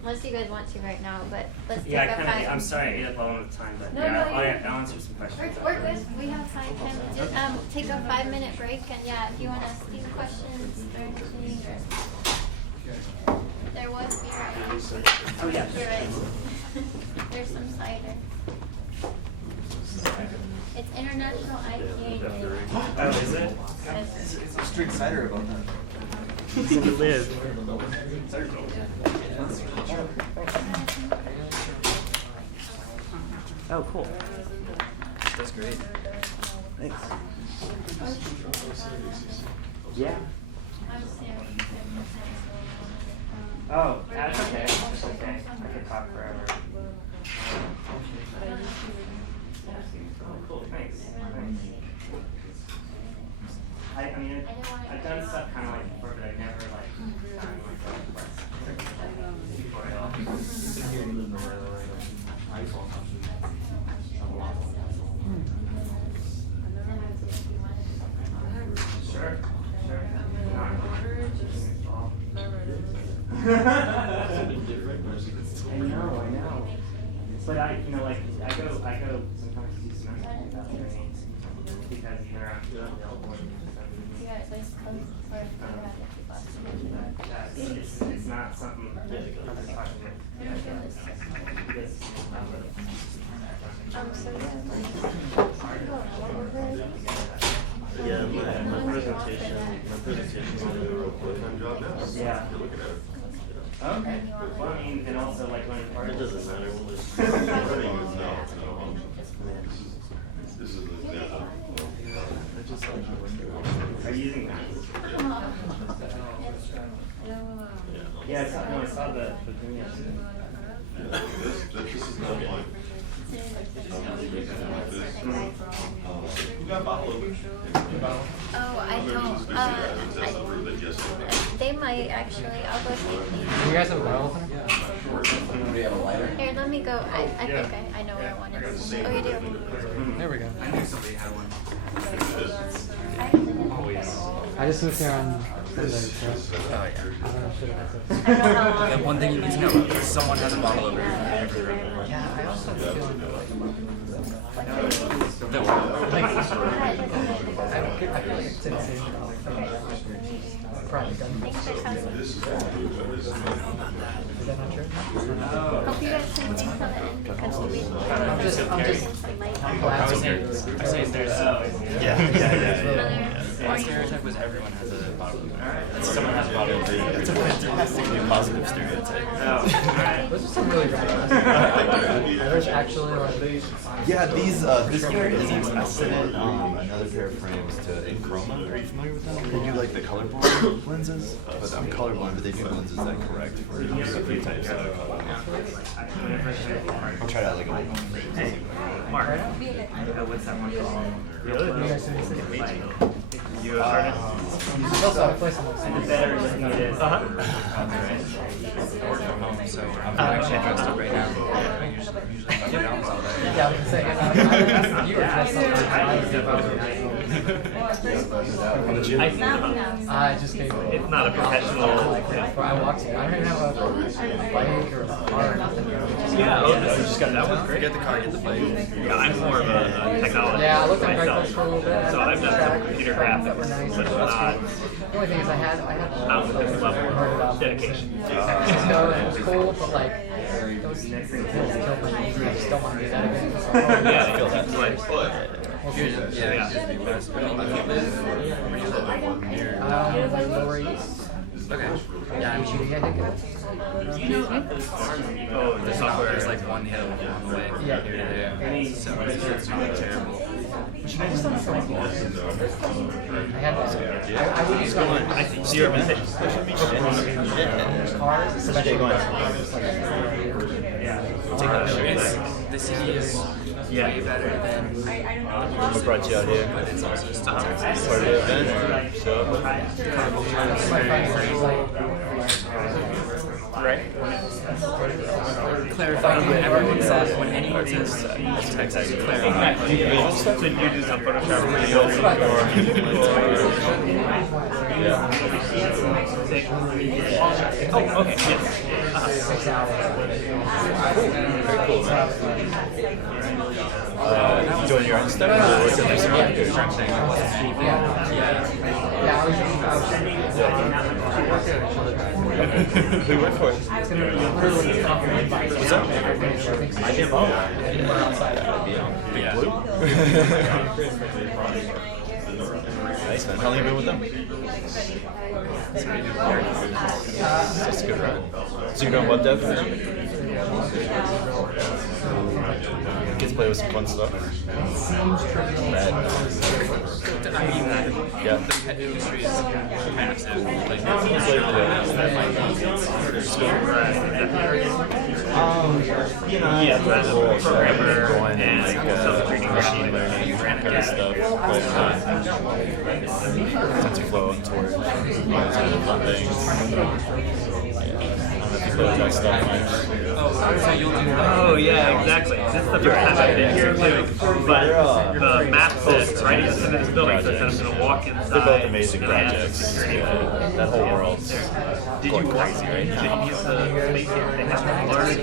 Unless you guys want to right now, but let's take Yeah, a 5. I'm sorry I ate up all of the time, but No, I'll answer some questions. We're good. We have time. Just take a 5-minute break, and yeah, if you want to ask these questions during the meeting, or there was beer. Oh yeah. You're right. There's some cider. It's International IPA Day. Oh, is it? Yes. Let's drink cider about that. It's in Liz. Oh, cool. That's great. Thanks. Yeah. Oh, that's okay. That's okay. I could talk forever. Cool. Thanks. I mean, I've done stuff kind of like before, but I've never like done like that. Sure. I know. But I go sometimes do semesters without trainings because they're actually available. It's not something I'm talking Yeah, my presentation's in a full-time job now. Yeah. You're looking at it. Okay. Well, I mean, and also like when It doesn't matter when it's running. No. This is an example. Are you using that? Yeah, I saw the thing yesterday. This is not mine. Who got bottle openers? Oh, I don't. They might actually. I'll go see. Do you guys have a bottle opener? Do you have a lighter? Here, let me go. I think I know where one is. Oh, you do? There we go. I knew somebody had one. I just moved here on Sunday, so. Oh, yeah. I don't know shit about this. And one thing you need to know is someone has a bottle over here. Yeah, I also have a feeling that, like, Don't worry. I feel like it's insane. Probably done. Is that not true? Hope you guys can stay till the end because we'll be. I'm just I was saying there's one stereotype was everyone has a bottle opener. That's someone has a bottle opener. That's a fantastically positive stereotype. Those are some really good ones. There's actually like. Yeah, this here is I sent in another pair of frames to in Chroma. Are you familiar with them? They do like the colorblind lenses, but I'm colorblind, but they do lenses that correct for different types of. I'll try that like a week. Hey, Mark. What's that one called? You and the better looking it is. I work from home, so I'm actually dressed up right now. I usually pajamas all day. Yeah, I was saying, you were dressed up. I just came. It's not a professional. I walked here. I don't even have a bike or a car or nothing. You just got that one. Get the car, get the bike. Yeah, I'm more of a technologist. Yeah, I looked at myself. Craigslist for a little bit. So I've done some computer that were graphics, nice. but not The only thing is I had not with this level of dedication. So it was cool, but like those things killed me. I just don't want to do that again. Yeah, I feel that. Lower East. Okay. Yeah, I'm shooting, I think. You know that those farms that you go Oh, the software is like one hill on the way from Yeah. here to there. So it's really terrible. I just don't feel like I had I would use I think zero mistakes. cars, especially The city is way better than What brought you out here? but it's also still Texas. Part of the event? So, Right? Clarifying what everyone says when anyone says Texas. Clarifying. So do you do some Photoshop videos Oh, okay, yes. 6 hours. very cool, man. Doing your own stuff? Or working with some other Yeah, I was Who worked for it? It's going to be literally What's up? I didn't know. Big Blue? Nice, man. How long have you been with them? That's a good ride. So you're doing web dev for them? Kids play with some fun stuff. Rad. I mean, Yeah. the pet industry is massive. Like, You know, Yeah, as a programmer going and like self-training machine learning kind of stuff, but TensorFlow and Torch, fun things. Yeah. I don't know if you protocol stuff much. Oh yeah, exactly. This is the first time I've been here too. But the map says right into this building, so I'm going to walk inside. They're both amazing projects. Yeah, that whole world's going crazy right now. Did you use the space here? They have large.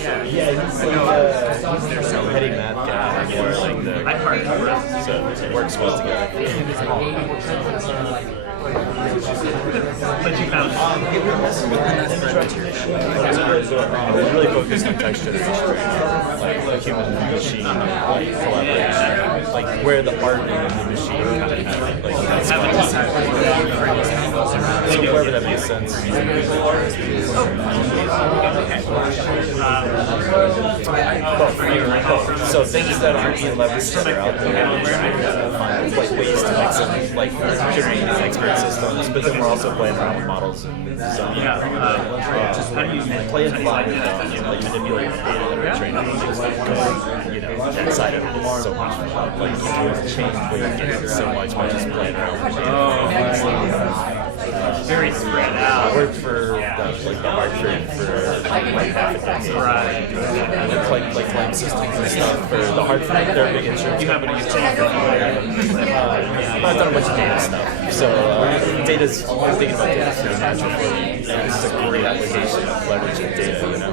Yeah, he's their heading that guy. You know, like the, so it works well together. But you found we're really focused on texture like human-machine collaboration, like where the art and the machine kind of so wherever that makes sense. So things that aren't being leveraged that are out there, find like ways to make some like generate these expert systems, but then we're also playing around with models and design. Playing a lot with them, like manipulating the data that we're training on things like that side of it is so much fun. Like you can change where you're getting so much by just playing around with the data. Very spread out. I worked for the Hartford for like half a decade. Right. Like claim systems and stuff for the Hartford. They're a big insurance company. I've done a bunch of data stuff. So data's, I'm thinking about data so natural for me. And this is a great application of leveraging data, you know.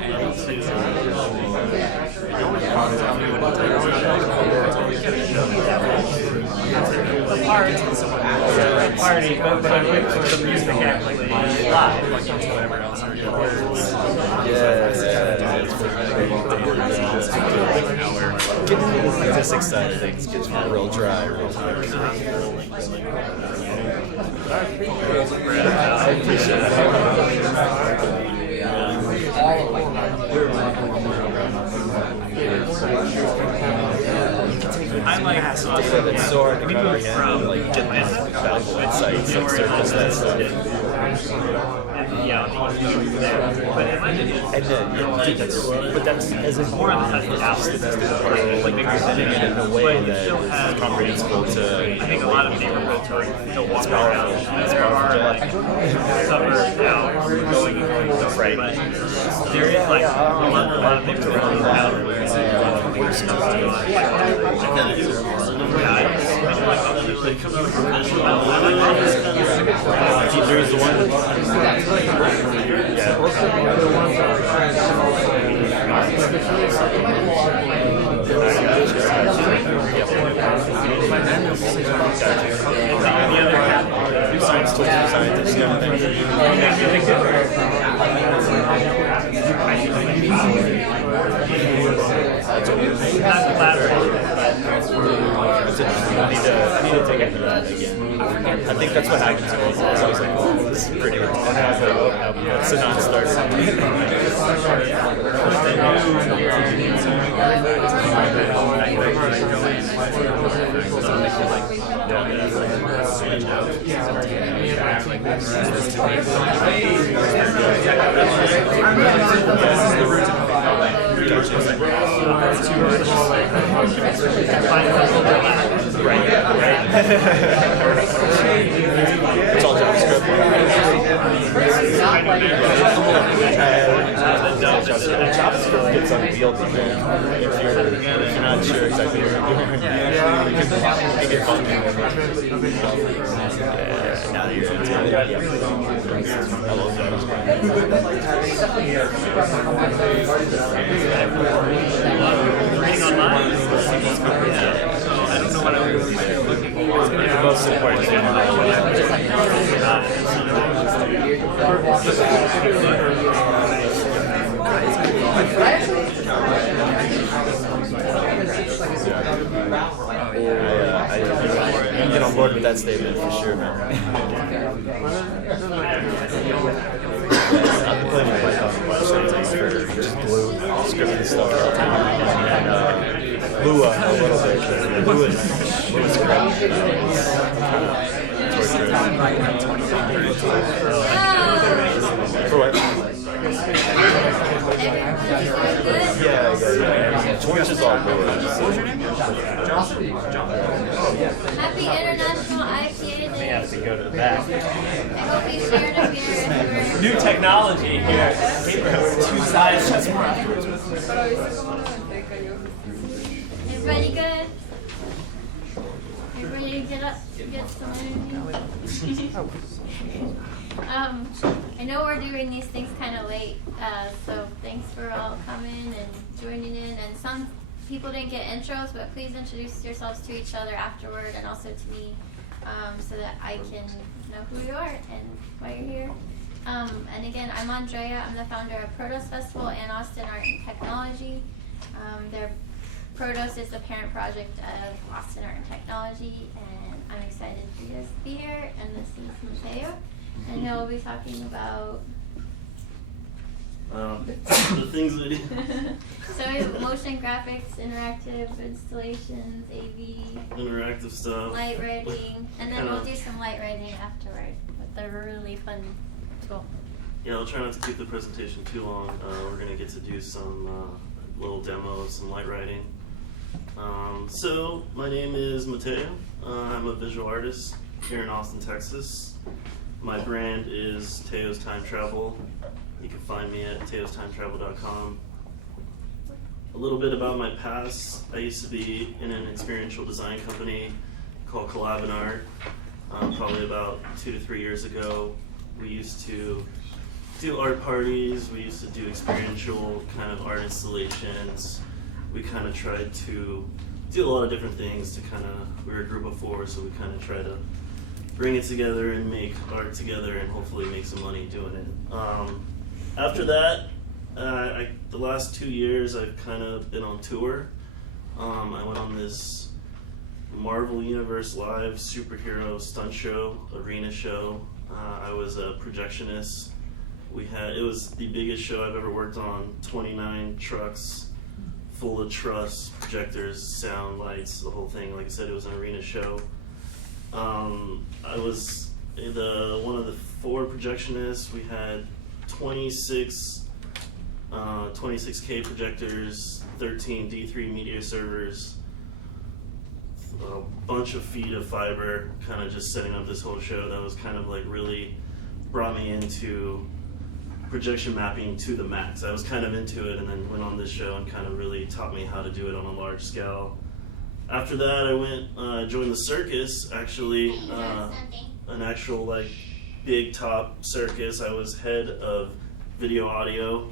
Party, but I'm waiting for the music actually live, like whatever else are your words. Getting this excited, it gets real dry real quick. I appreciate it. I like data that's so hard to comprehend, like get this valuable insights and surface that stuff. But that's as important as the statistical part, like presenting it in a way that is comprehensible to. I think a lot of neighborhoods are still walking around. There are like suburbs now going right, but there is like a lot of neighborhoods out T3 is the one. Science tools for scientists, kind of thing. Not collaborative, it's interesting. I need to dig into that again. I think that's what happens to me. So I was like, oh, this is pretty. And then I was like, oh, it's a non-starter. Right. It's all JavaScript. JavaScript gets unwieldy if you're not sure exactly what you're doing. It can get funky. Now that you're into it, I love JavaScript. reading online. So I don't know what I'm looking for. The most important thing I get on board with that statement for sure, man. I've been playing with Python sometimes for just glue, scripting stuff, and Lua a little bit. Lua's great. For what? Yeah. Torch is all Lua. Happy International IPA Day. go to the back. I hope you shared a beer if you were. New technology here. Paper has two sides. That's more afterwards. Everybody good? Everybody get up, get some energy. I know we're doing these things kind of late, so thanks for all coming and joining in. And some people didn't get intros, but please introduce yourselves to each other afterward and also to me, so that I can know who you are and why you're here. And again, I'm Andrea. I'm the founder of PROTOS Festival and Austin Art and Technology. PROTOS is the parent project of Austin Art and Technology, and I'm excited for you guys to be here. And this is Mateo, and he'll be talking about the things we do. so we have motion graphics, interactive installations, AV, interactive stuff, light writing, and then we'll do some light writing afterward with a really fun tool. Yeah, I'll try not to keep the presentation too long. We're going to get to do some little demos, some light writing. So, my name is Mateo. I'm a visual artist here in Austin, Texas. My brand is Teo's Time Travel. You can find me at teostimetravel.com. A little bit about my past. I used to be in an experiential design company called Collab and Art. Probably about 2 to 3 years ago. We used to do art parties. We used to do experiential kind of art installations. We kind of tried to do a lot of different things to kind of, we were a group of 4, so we kind of try to bring it together and make art together and hopefully make some money doing it. After that, the last 2 years I've kind of been on tour. I went on this Marvel Universe Live superhero stunt show, arena show. I was a projectionist. It was the biggest show I've ever worked on, 29 trucks full of truss, projectors, sound, lights, the whole thing. Like I said, it was an arena show. I was one of the 4 projectionists. We had 26K projectors, 13 D3 media servers, a bunch of feet of fiber, kind of just setting up this whole show. That was kind of like really brought me into projection mapping to the max. I was kind of into it and then went on this show and kind of really taught me how to do it on a large scale. After that, I went, joined the circus, actually, an actual like big top circus. I was head of video audio.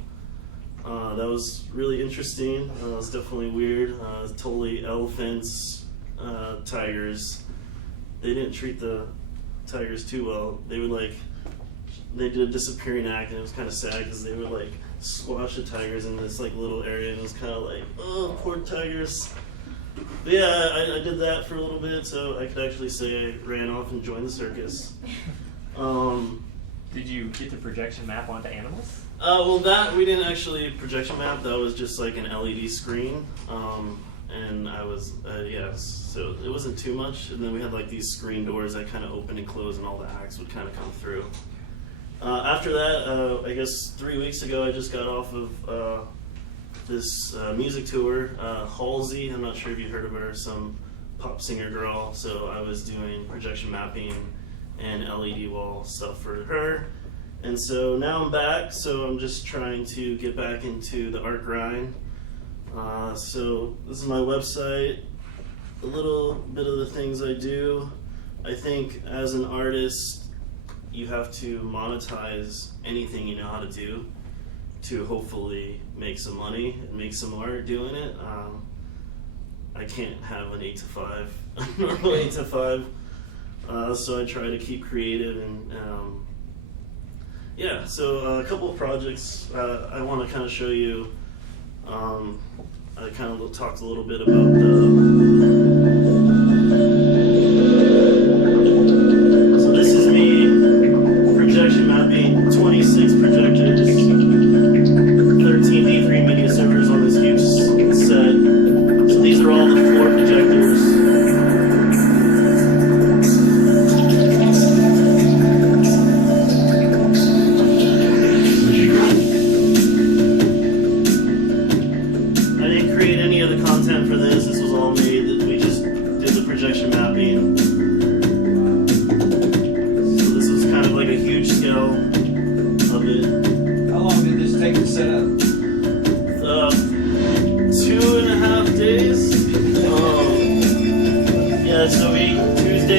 That was really interesting. It was definitely weird. Totally elephants, tigers. They didn't treat the tigers too well. They did a disappearing act, and it was kind of sad because they would like squash the tigers in this like little area, and it was kind of like, oh, poor tigers. But yeah, I did that for a little bit, so I could actually say I ran off and joined the circus. Did you get the projection map onto animals? Well, that we didn't actually projection map. That was just like an LED screen, and I was so it wasn't too much. And then we had like these screen doors that kind of open and close, and all the acts would kind of come through. After that, I guess 3 weeks ago, I just got off of this music tour. Halsey, I'm not sure if you heard of her, some pop singer girl. So I was doing projection mapping and LED wall stuff for her. And so now I'm back, so I'm just trying to get back into the art grind. So this is my website, a little bit of the things I do. I think as an artist, you have to monetize anything you know how to do to hopefully make some money and make some art doing it. I can't have an 8 to 5, normal 8 to 5. So I try to keep creative and so a couple of projects I want to kind of show you. I kind of talked a little bit about so this is me projection mapping 26 projectors, 13 D3 media servers on this huge set. So these are all the 4 projectors. I didn't create any of the content for this. This was all me.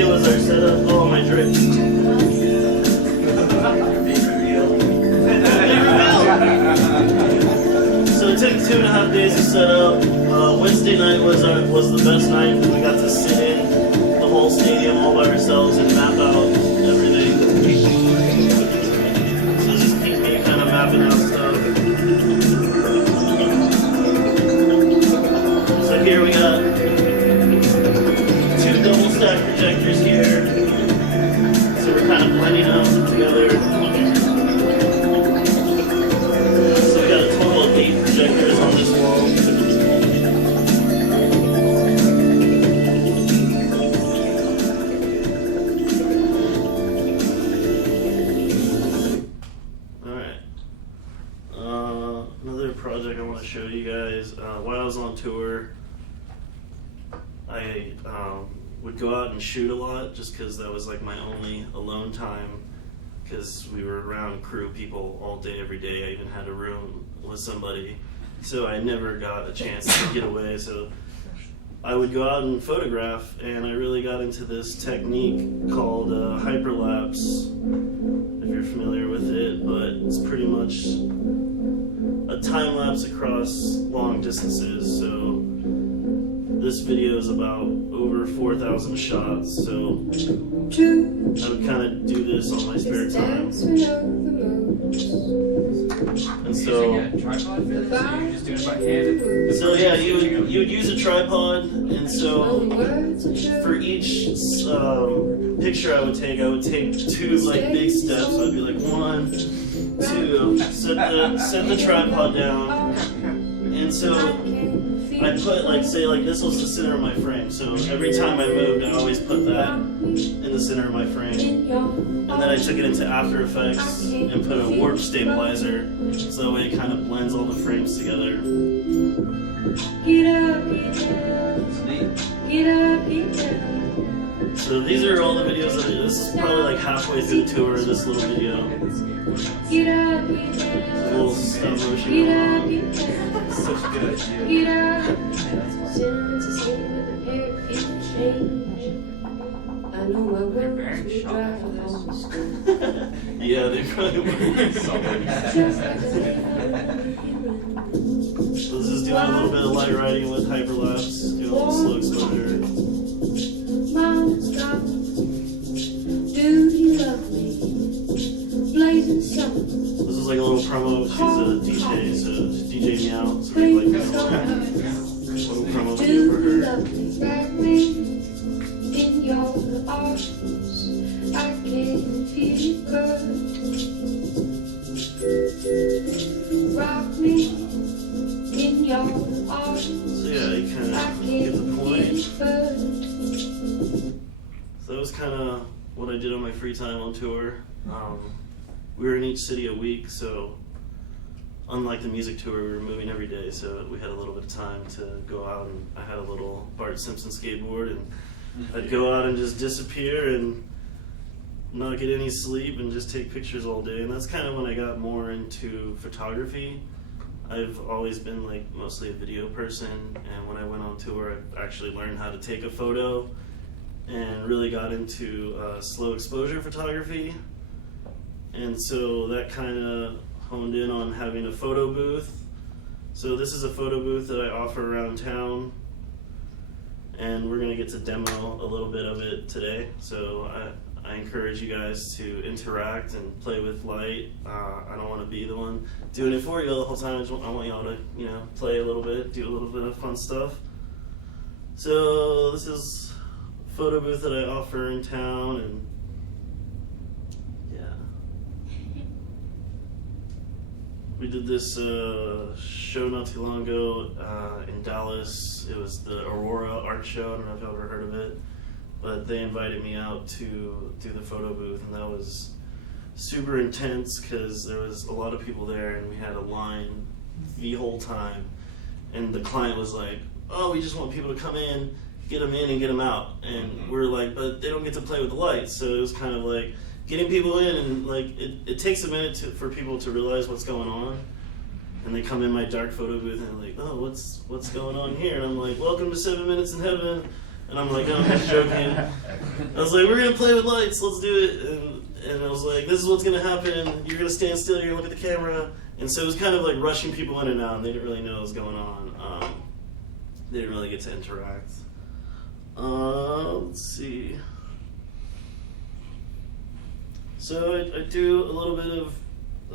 here was our setup. Oh, my drink. So it took 2.5 days to set up. Wednesday night was the best night because we got to sit in the whole stadium all by ourselves and map out everything. So this is me kind of mapping out stuff. So here we got 2 double stack projectors here. So we're kind of blending them together. So we got a total of 8 projectors on this wall. Alright. Another project I want to show you guys. While I was on tour, I would go out and shoot a lot just because that was like my only alone time, because we were around crew people all day, every day. I even had a room with somebody, so I never got a chance to get away. So I would go out and photograph, and I really got into this technique called hyperlapse, if you're familiar with it, but it's pretty much a time lapse across long distances. So this video is about over 4,000 shots, so I would kind of do this on my spare time. And so, yeah, you would use a tripod, and so for each picture I would take 2 like big steps. I'd be like 1, 2, set the tripod down, and so I put say this was the center of my frame. So every time I moved, I always put that in the center of my frame. And then I took it into After Effects and put a warp stabilizer, so that way it kind of blends all the frames together. So these are all the videos that this is probably like halfway through the tour, this little video. A little subversion going on. Such a good Yeah, they probably were. So this is doing a little bit of light writing with hyperlapse, doing a little slow exposure. This is like a little promo. She's a DJ, so DJ Meow. So we like a little promo video for her. In your arms, I can feel it burn. Rock me in your arms. So yeah, you kind of get the point. So that was kind of what I did on my free time on tour. We were in each city a week, so unlike the music tour, we were moving every day, so we had a little bit of time to go out, and I had a little Bart Simpson skateboard, and I'd go out and just disappear and not get any sleep and just take pictures all day. And that's kind of when I got more into photography. I've always been like mostly a video person, and when I went on tour, I actually learned how to take a photo and really got into slow exposure photography. And so that kind of honed in on having a photo booth. So this is a photo booth that I offer around town, and we're going to get to demo a little bit of it today. So I encourage you guys to interact and play with light. I don't want to be the one doing it for you all the whole time. I want y'all to, play a little bit, do a little bit of fun stuff. So this is a photo booth that I offer in town, and we did this show not too long ago in Dallas. It was the Aurora Art Show. I don't know if y'all ever heard of it, but they invited me out to do the photo booth, and that was super intense because there was a lot of people there, and we had a line the whole time. And the client was like, "Oh, we just want people to come in, get them in, and get them out." And we're like, "But they don't get to play with the lights." So it was kind of like getting people in, and like it takes a minute for people to realize what's going on, and they come in my dark photo booth and they're like, "Oh, what's going on here?" And I'm like, "Welcome to 7 Minutes in Heaven. And I'm like, oh, I'm just joking. I was like, we're gonna play with lights, let's do it. And I was like, this is what's gonna happen. You're gonna stand still, you're gonna look at the camera. And so it was kind of like rushing people in and out, and they didn't really know what was going on. They didn't really get to interact. Let's see. So I do a little bit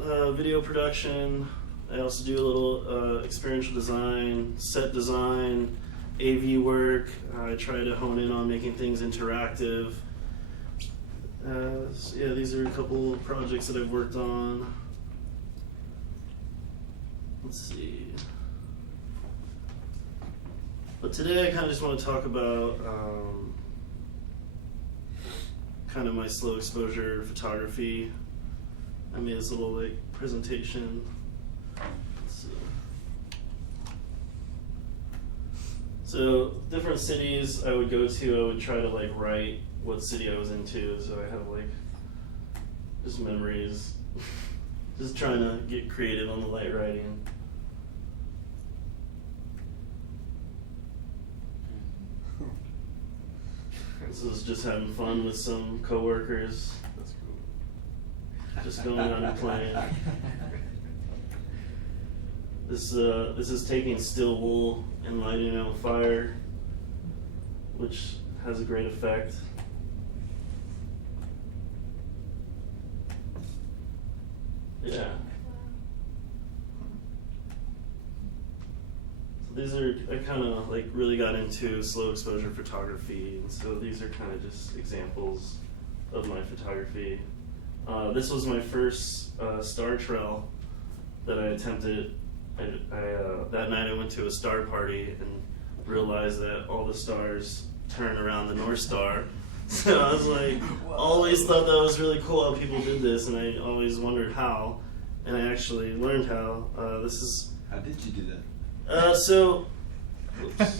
of video production. I also do a little experiential design, set design, AV work. I try to hone in on making things interactive. So yeah, these are a couple of projects that I've worked on. Let's see. But today I kind of just want to talk about kind of my slow exposure photography. I made this little like presentation. So different cities I would go to, I would try to like write what city I was into. So I have like just memories, just trying to get creative on the light writing. This is just having fun with some coworkers. That's cool. Just going out and playing. This is taking still wool and lighting it on fire, which has a great effect. Yeah. So these are, I kind of like really got into slow exposure photography, and so these are kind of just examples of my photography. This was my first star trail that I attempted. That night I went to a star party and realized that all the stars turn around the North Star. So I was like, always thought that was really cool how people did this, and I always wondered how. And I actually learned how. How did you do that? So. Oops.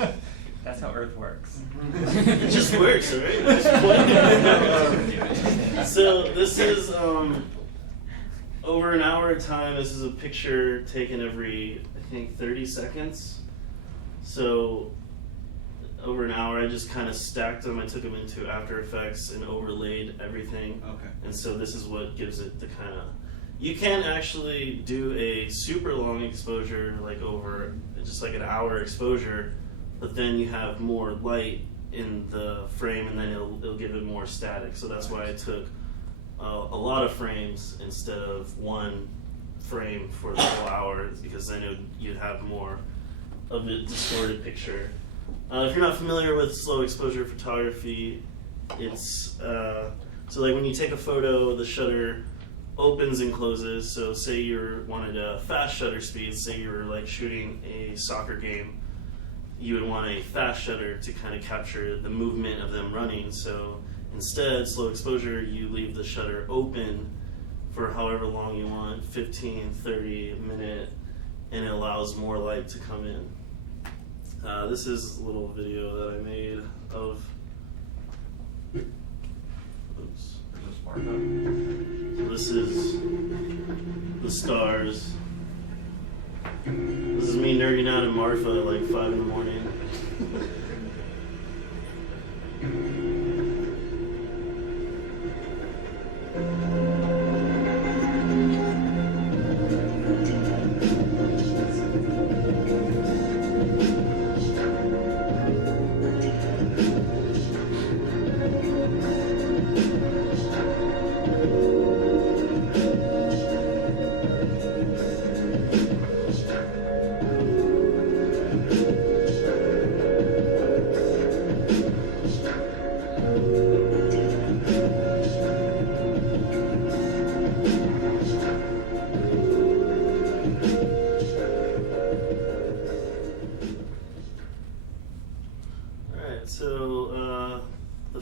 That's how Earth works. It just works, right? So this is over an hour at a time. This is a picture taken every, I think, 30 seconds. So over an hour, I just kind of stacked them. I took them into After Effects and overlaid everything. Okay. And so this is what gives it the kind of. You can actually do a super long exposure, like over just like an hour exposure, but then you have more light in the frame, and then it'll give it more static. So that's why I took a lot of frames instead of one frame for the whole hour, because then you'd have more of a distorted picture. If you're not familiar with slow exposure photography, it's so like when you take a photo, the shutter opens and closes. So say you wanted a fast shutter speed, say you were like shooting a soccer game, you would want a fast shutter to kind of capture the movement of them running. So instead, slow exposure, you leave the shutter open for however long you want, 15, 30, a minute, and it allows more light to come in. This is a little video that I made of, oops. So this is the stars. This is me nerding out in Marfa at like 5 in the morning.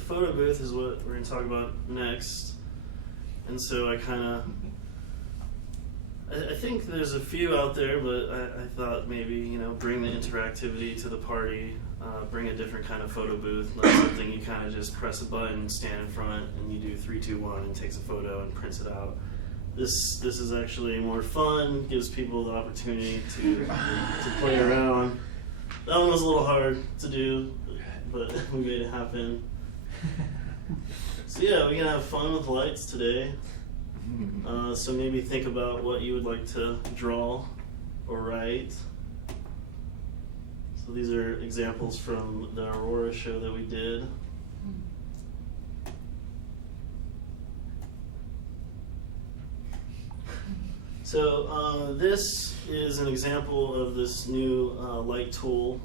photo booth is what we're going to talk about next. And so I think there's a few out there, but I thought maybe, bring the interactivity to the party, bring a different kind of photo booth, not something you kind of just press a button, stand in front, and you do 3, 2, 1, and takes a photo and prints it out. This is actually more fun, gives people the opportunity to play around. That one was a little hard to do. but we made it happen. So yeah, we're gonna have fun with lights today. So maybe think about what you would like to draw or write. So these are examples from the Aurora show that we did. So this is an example of this new light tool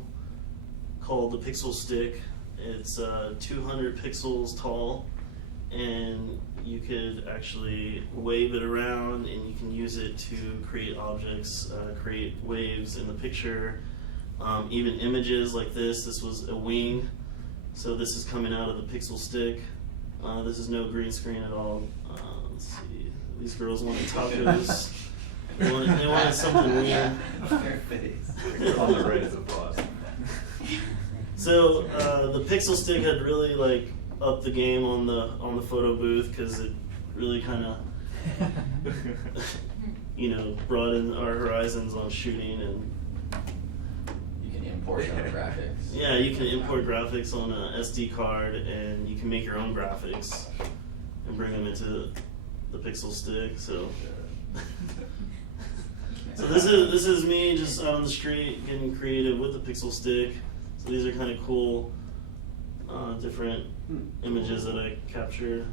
called the Pixel Stick. It's 200 pixels tall, and you could actually wave it around, and you can use it to create objects, create waves in the picture, even images like this. This was a wing, so this is coming out of the Pixel Stick. This is no green screen at all. Let's see, these girls wanted tacos. They wanted something weird. Their face. On the right is applause. So the Pixel Stick had really like upped the game on the photo booth, because it really kind of brought in our horizons on shooting. And you can import your own graphics. Yeah, you can import graphics on a SD card, and you can make your own graphics and bring them into the Pixel Stick. So. So this is me just out on the street getting creative with the Pixel Stick. So these are kind of cool, different images that I captured.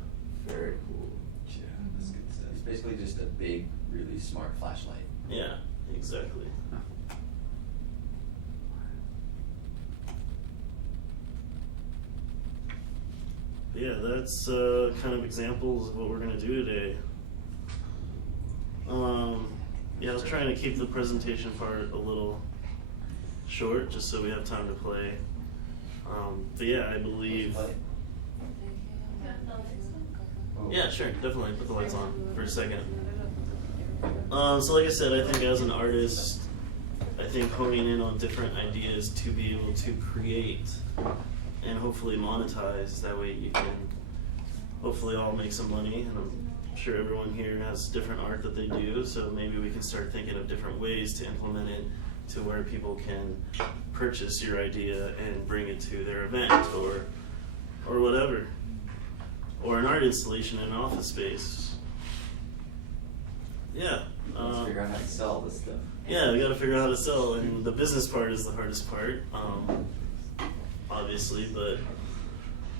Very cool. Yeah, that's good stuff. It's basically just a big, really smart flashlight. Yeah, exactly. But yeah, that's kind of examples of what we're going to do today. Yeah, I was trying to keep the presentation part a little short, just so we have time to play. But yeah, I believe. Yeah, sure, definitely put the lights on for a second. So like I said, I think as an artist, I think honing in on different ideas to be able to create and hopefully monetize. That way you can hopefully all make some money, and I'm sure everyone here has different art that they do, so maybe we can start thinking of different ways to implement it to where people can purchase your idea and bring it to their event or whatever. Or an art installation in an office space. Yeah. Let's figure out how to sell this stuff. Yeah, we got to figure out how to sell, and the business part is the hardest part, obviously, but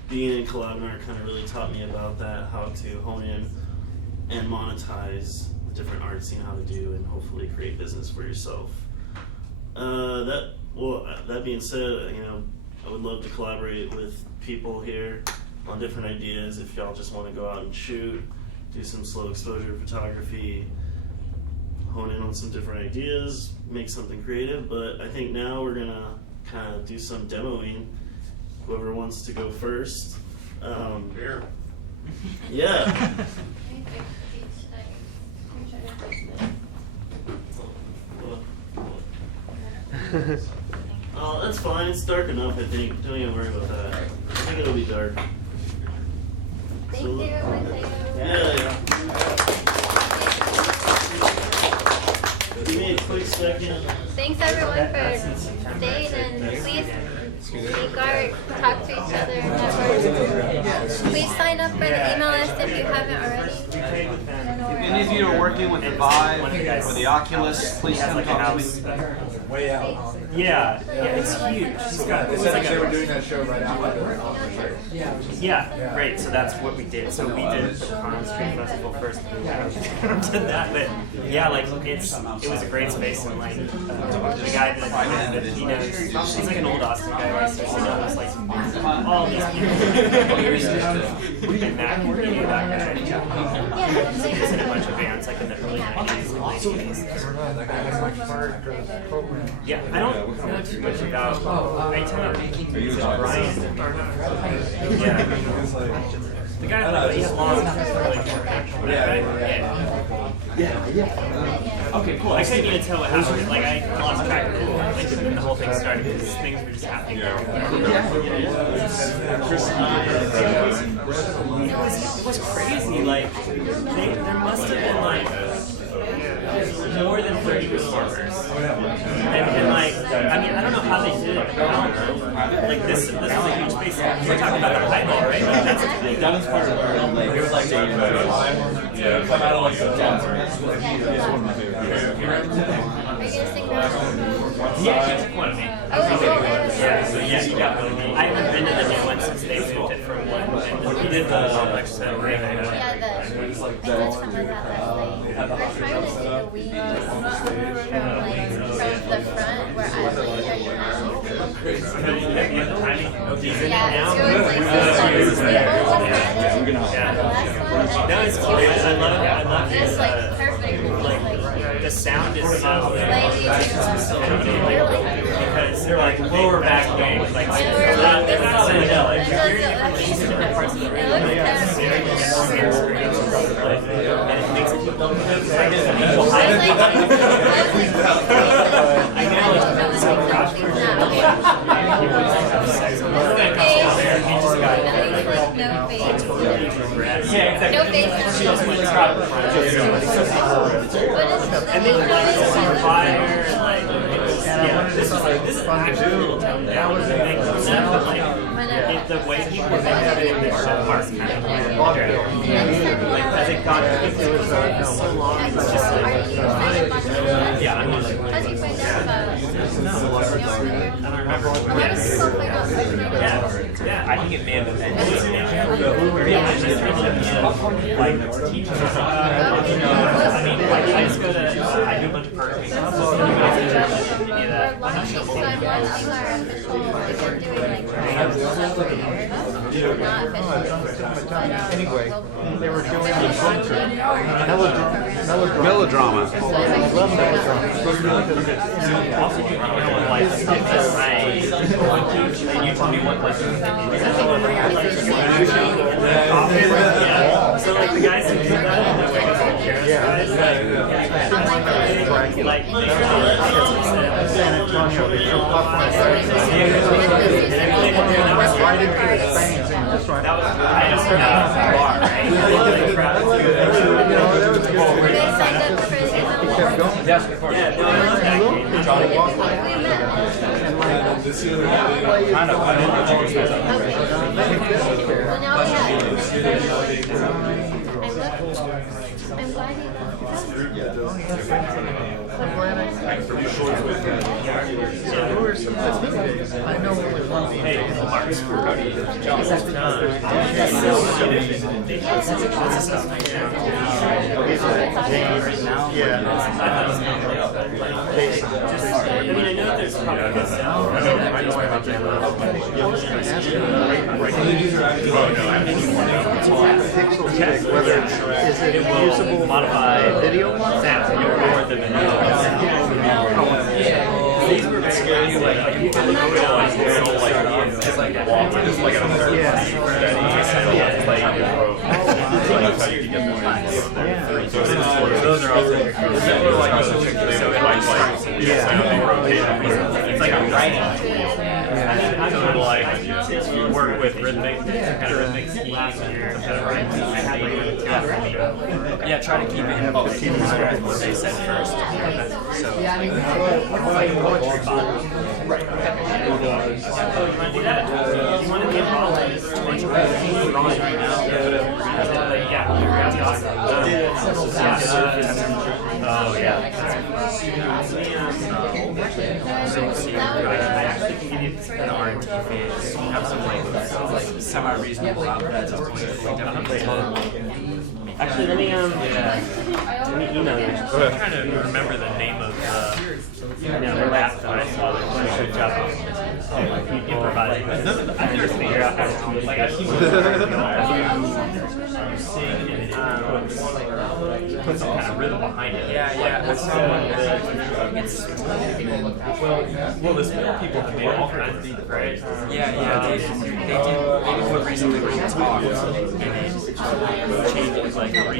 being in Collabnar kind of really taught me about that, how to hone in and monetize the different arts, seeing how to do, and hopefully create business for yourself. That being said, I would love to collaborate with people here on different ideas. If y'all just want to go out and shoot, do some slow exposure photography, hone in on some different ideas, make something creative. But I think now we're gonna kind of do some demoing. Whoever wants to go first. Here. Yeah. Oh, that's fine. It's dark enough, I think. Don't even worry about that. I think it'll be dark. Thank you, Mateo. Yeah. Give me a quick second. Thanks everyone for staying, and please make art, talk to each other, network. Please sign up for the email list if you haven't already. If any of you are working with the Vive or the Oculus, please come talk to me. Way out. Yeah, it's huge. She's got. They were doing that show right after. Yeah, great. So that's what we did. So we did the Con Street Festival first, and then we did that. But yeah, like it was a great space, and like the guy that he knows, he's like an old Austin guy, right? So he knows like all these people. And Mac, you knew that guy. He was in a bunch of bands like in the early 90s and late 80s. Yeah, I don't know too much about Brian. Yeah. The guy that he has long Yeah. Okay, cool. I couldn't even tell what happened. Like I lost track of when the whole thing started because things were just happening. It was crazy. Like there must have been like more than 30 performers. And like, I mean, I don't know how they did it. Like this is a huge space. We're talking about the eyeball, right? Like, that's big. That was part of it. Like, it was like yeah, it's like I don't like the one of my favorite. Are you gonna stick around? Yeah, she took one of me. Oh, cool. Yeah, so yeah, you got one of me. I haven't been to the new one since they moved it from one. And we did the like set, right? Yeah, I did something like that last night. We're trying to do the wings from the front where I was like, yeah, it's going places. No, it's cool. I love it. It's like perfect. Like the sound is so because they're like lower back wings, like they're not so low. Like you're hearing these different parts of the radio, and it makes it yeah, exactly. No face, and then like fire and like yeah, this is actually a little toned down. It makes sense, but like the way people were editing the show parts kind of like as it got it was so long. It was just like yeah, I'm like how did you find out about it? I don't remember. Yeah, I think it may have been like teachers. I mean, like I just go to I do a bunch of perks. We're launching some our official, if we're doing like not official. Anyway, they were doing a bunker. Melodrama. You tell me what lesson. So like the guys who do that, like San Antonio, they threw popcorn. Right into his fangs and just went. I just heard that bar, right? That was good. He kept going. Yeah, no, I love that game. Johnny Walker. I'm glad you Who are some of the days? I know only one thing. I mean, I know that there's probably good sound. Pixel stick, whether is it usable modify video sound or the video. These were basically like you can look at it's like walking, it's like a those are also it's like a writing. So like you work with rhythmic, some kind of rhythmic scheme, some kind of rhyme. Yeah, try to keep it in what they said first. So poetry bottom. Right. You want to be involved in this drawing right now? Yeah. Oh yeah. So I actually can give you an R&D phase. You have some like semi-reasonable outputs at this point. Actually, let me email you. I'm trying to remember the name of the last time I saw it. Good job improvising. I've never figured out how to do it. Like I've seen sing and put some kind of rhythm behind it. Yeah. It's well, the small people can do all kinds of stuff, right? Yeah. They do for reason they talk. changes like and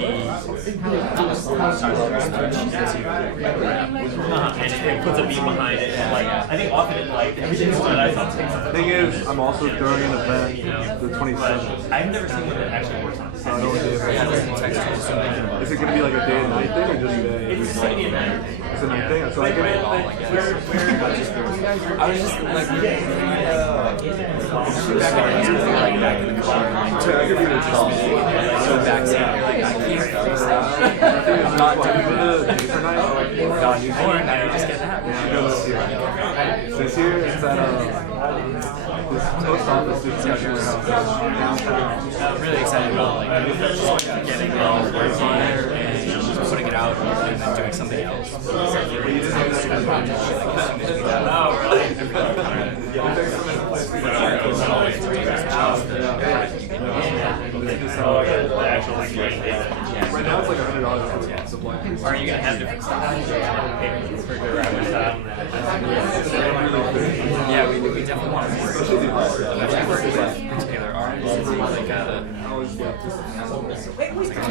it puts a beat behind it. And like I think often it like everything's what I thought. The thing is, I'm also throwing an event the 27th. I've never seen one that actually works on. So I don't know is it going to be like a day and night thing or just a day? It's going to be a night. It's a night thing? So I can I was just like, back in the car. So I could be the So back to I'm not doing the day for night. I just get that. So it's here, it's at this post office, this session house downtown. I'm really excited about like getting it all work on there and putting it out and then doing something else. Right now it's like $100 for supply. Are you going to have different styles? For good rapper style? Yeah, we definitely want to work with particular artists. It's like a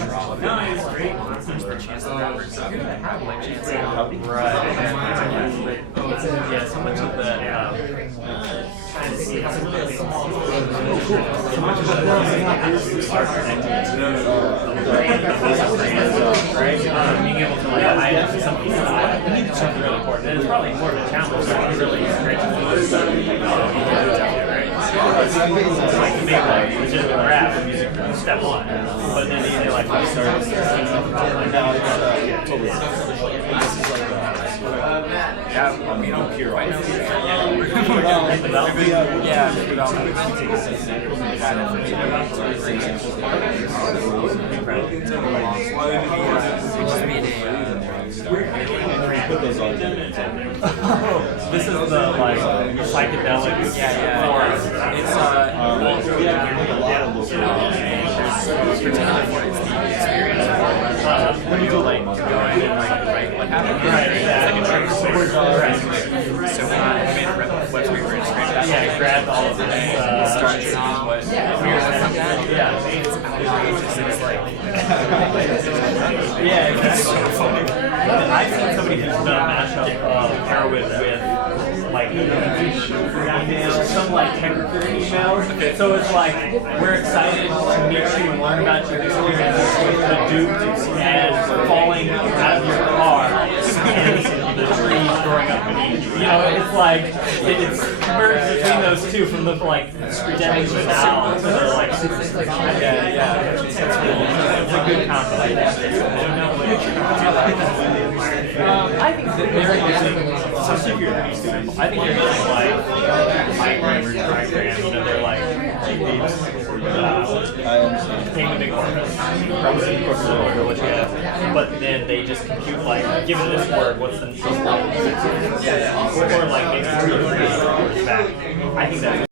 draw. No, it's great. There's the chance that rappers have like chance. Right. Yeah, so much of the being able to like hide it to somebody's style, it's really important. And it's probably more of a challenge. So it's really great to do this. It's like to make like legitimate rap music step one, but then they like start singing something like that. Yeah, we don't hear right now. This is the like psychedelic. It's when you go like to go in and like write what happened. Right, So we made a website for Instagram. Yeah, grabbed all of this. Started seeing what weird stuff that. Yeah, it's outrageous. It's like yeah, exactly. I've seen somebody who's done a mashup of heroin with like emails, some like tech recruiter emails. So it's like we're excited to meet you and learn about your experience with the duped and falling out of your car and the trees growing up beneath you. You know, it's like it's merged between those two from the like deadly banal to the like super yeah. It's a good compilation. I think that they're using, so if you're a student, I think they're using like micro diagrams, you know, they're like take a big corpus, probably of course or what you have, but then they just compute like, given this word, what's the or like maybe 3 back. I think that's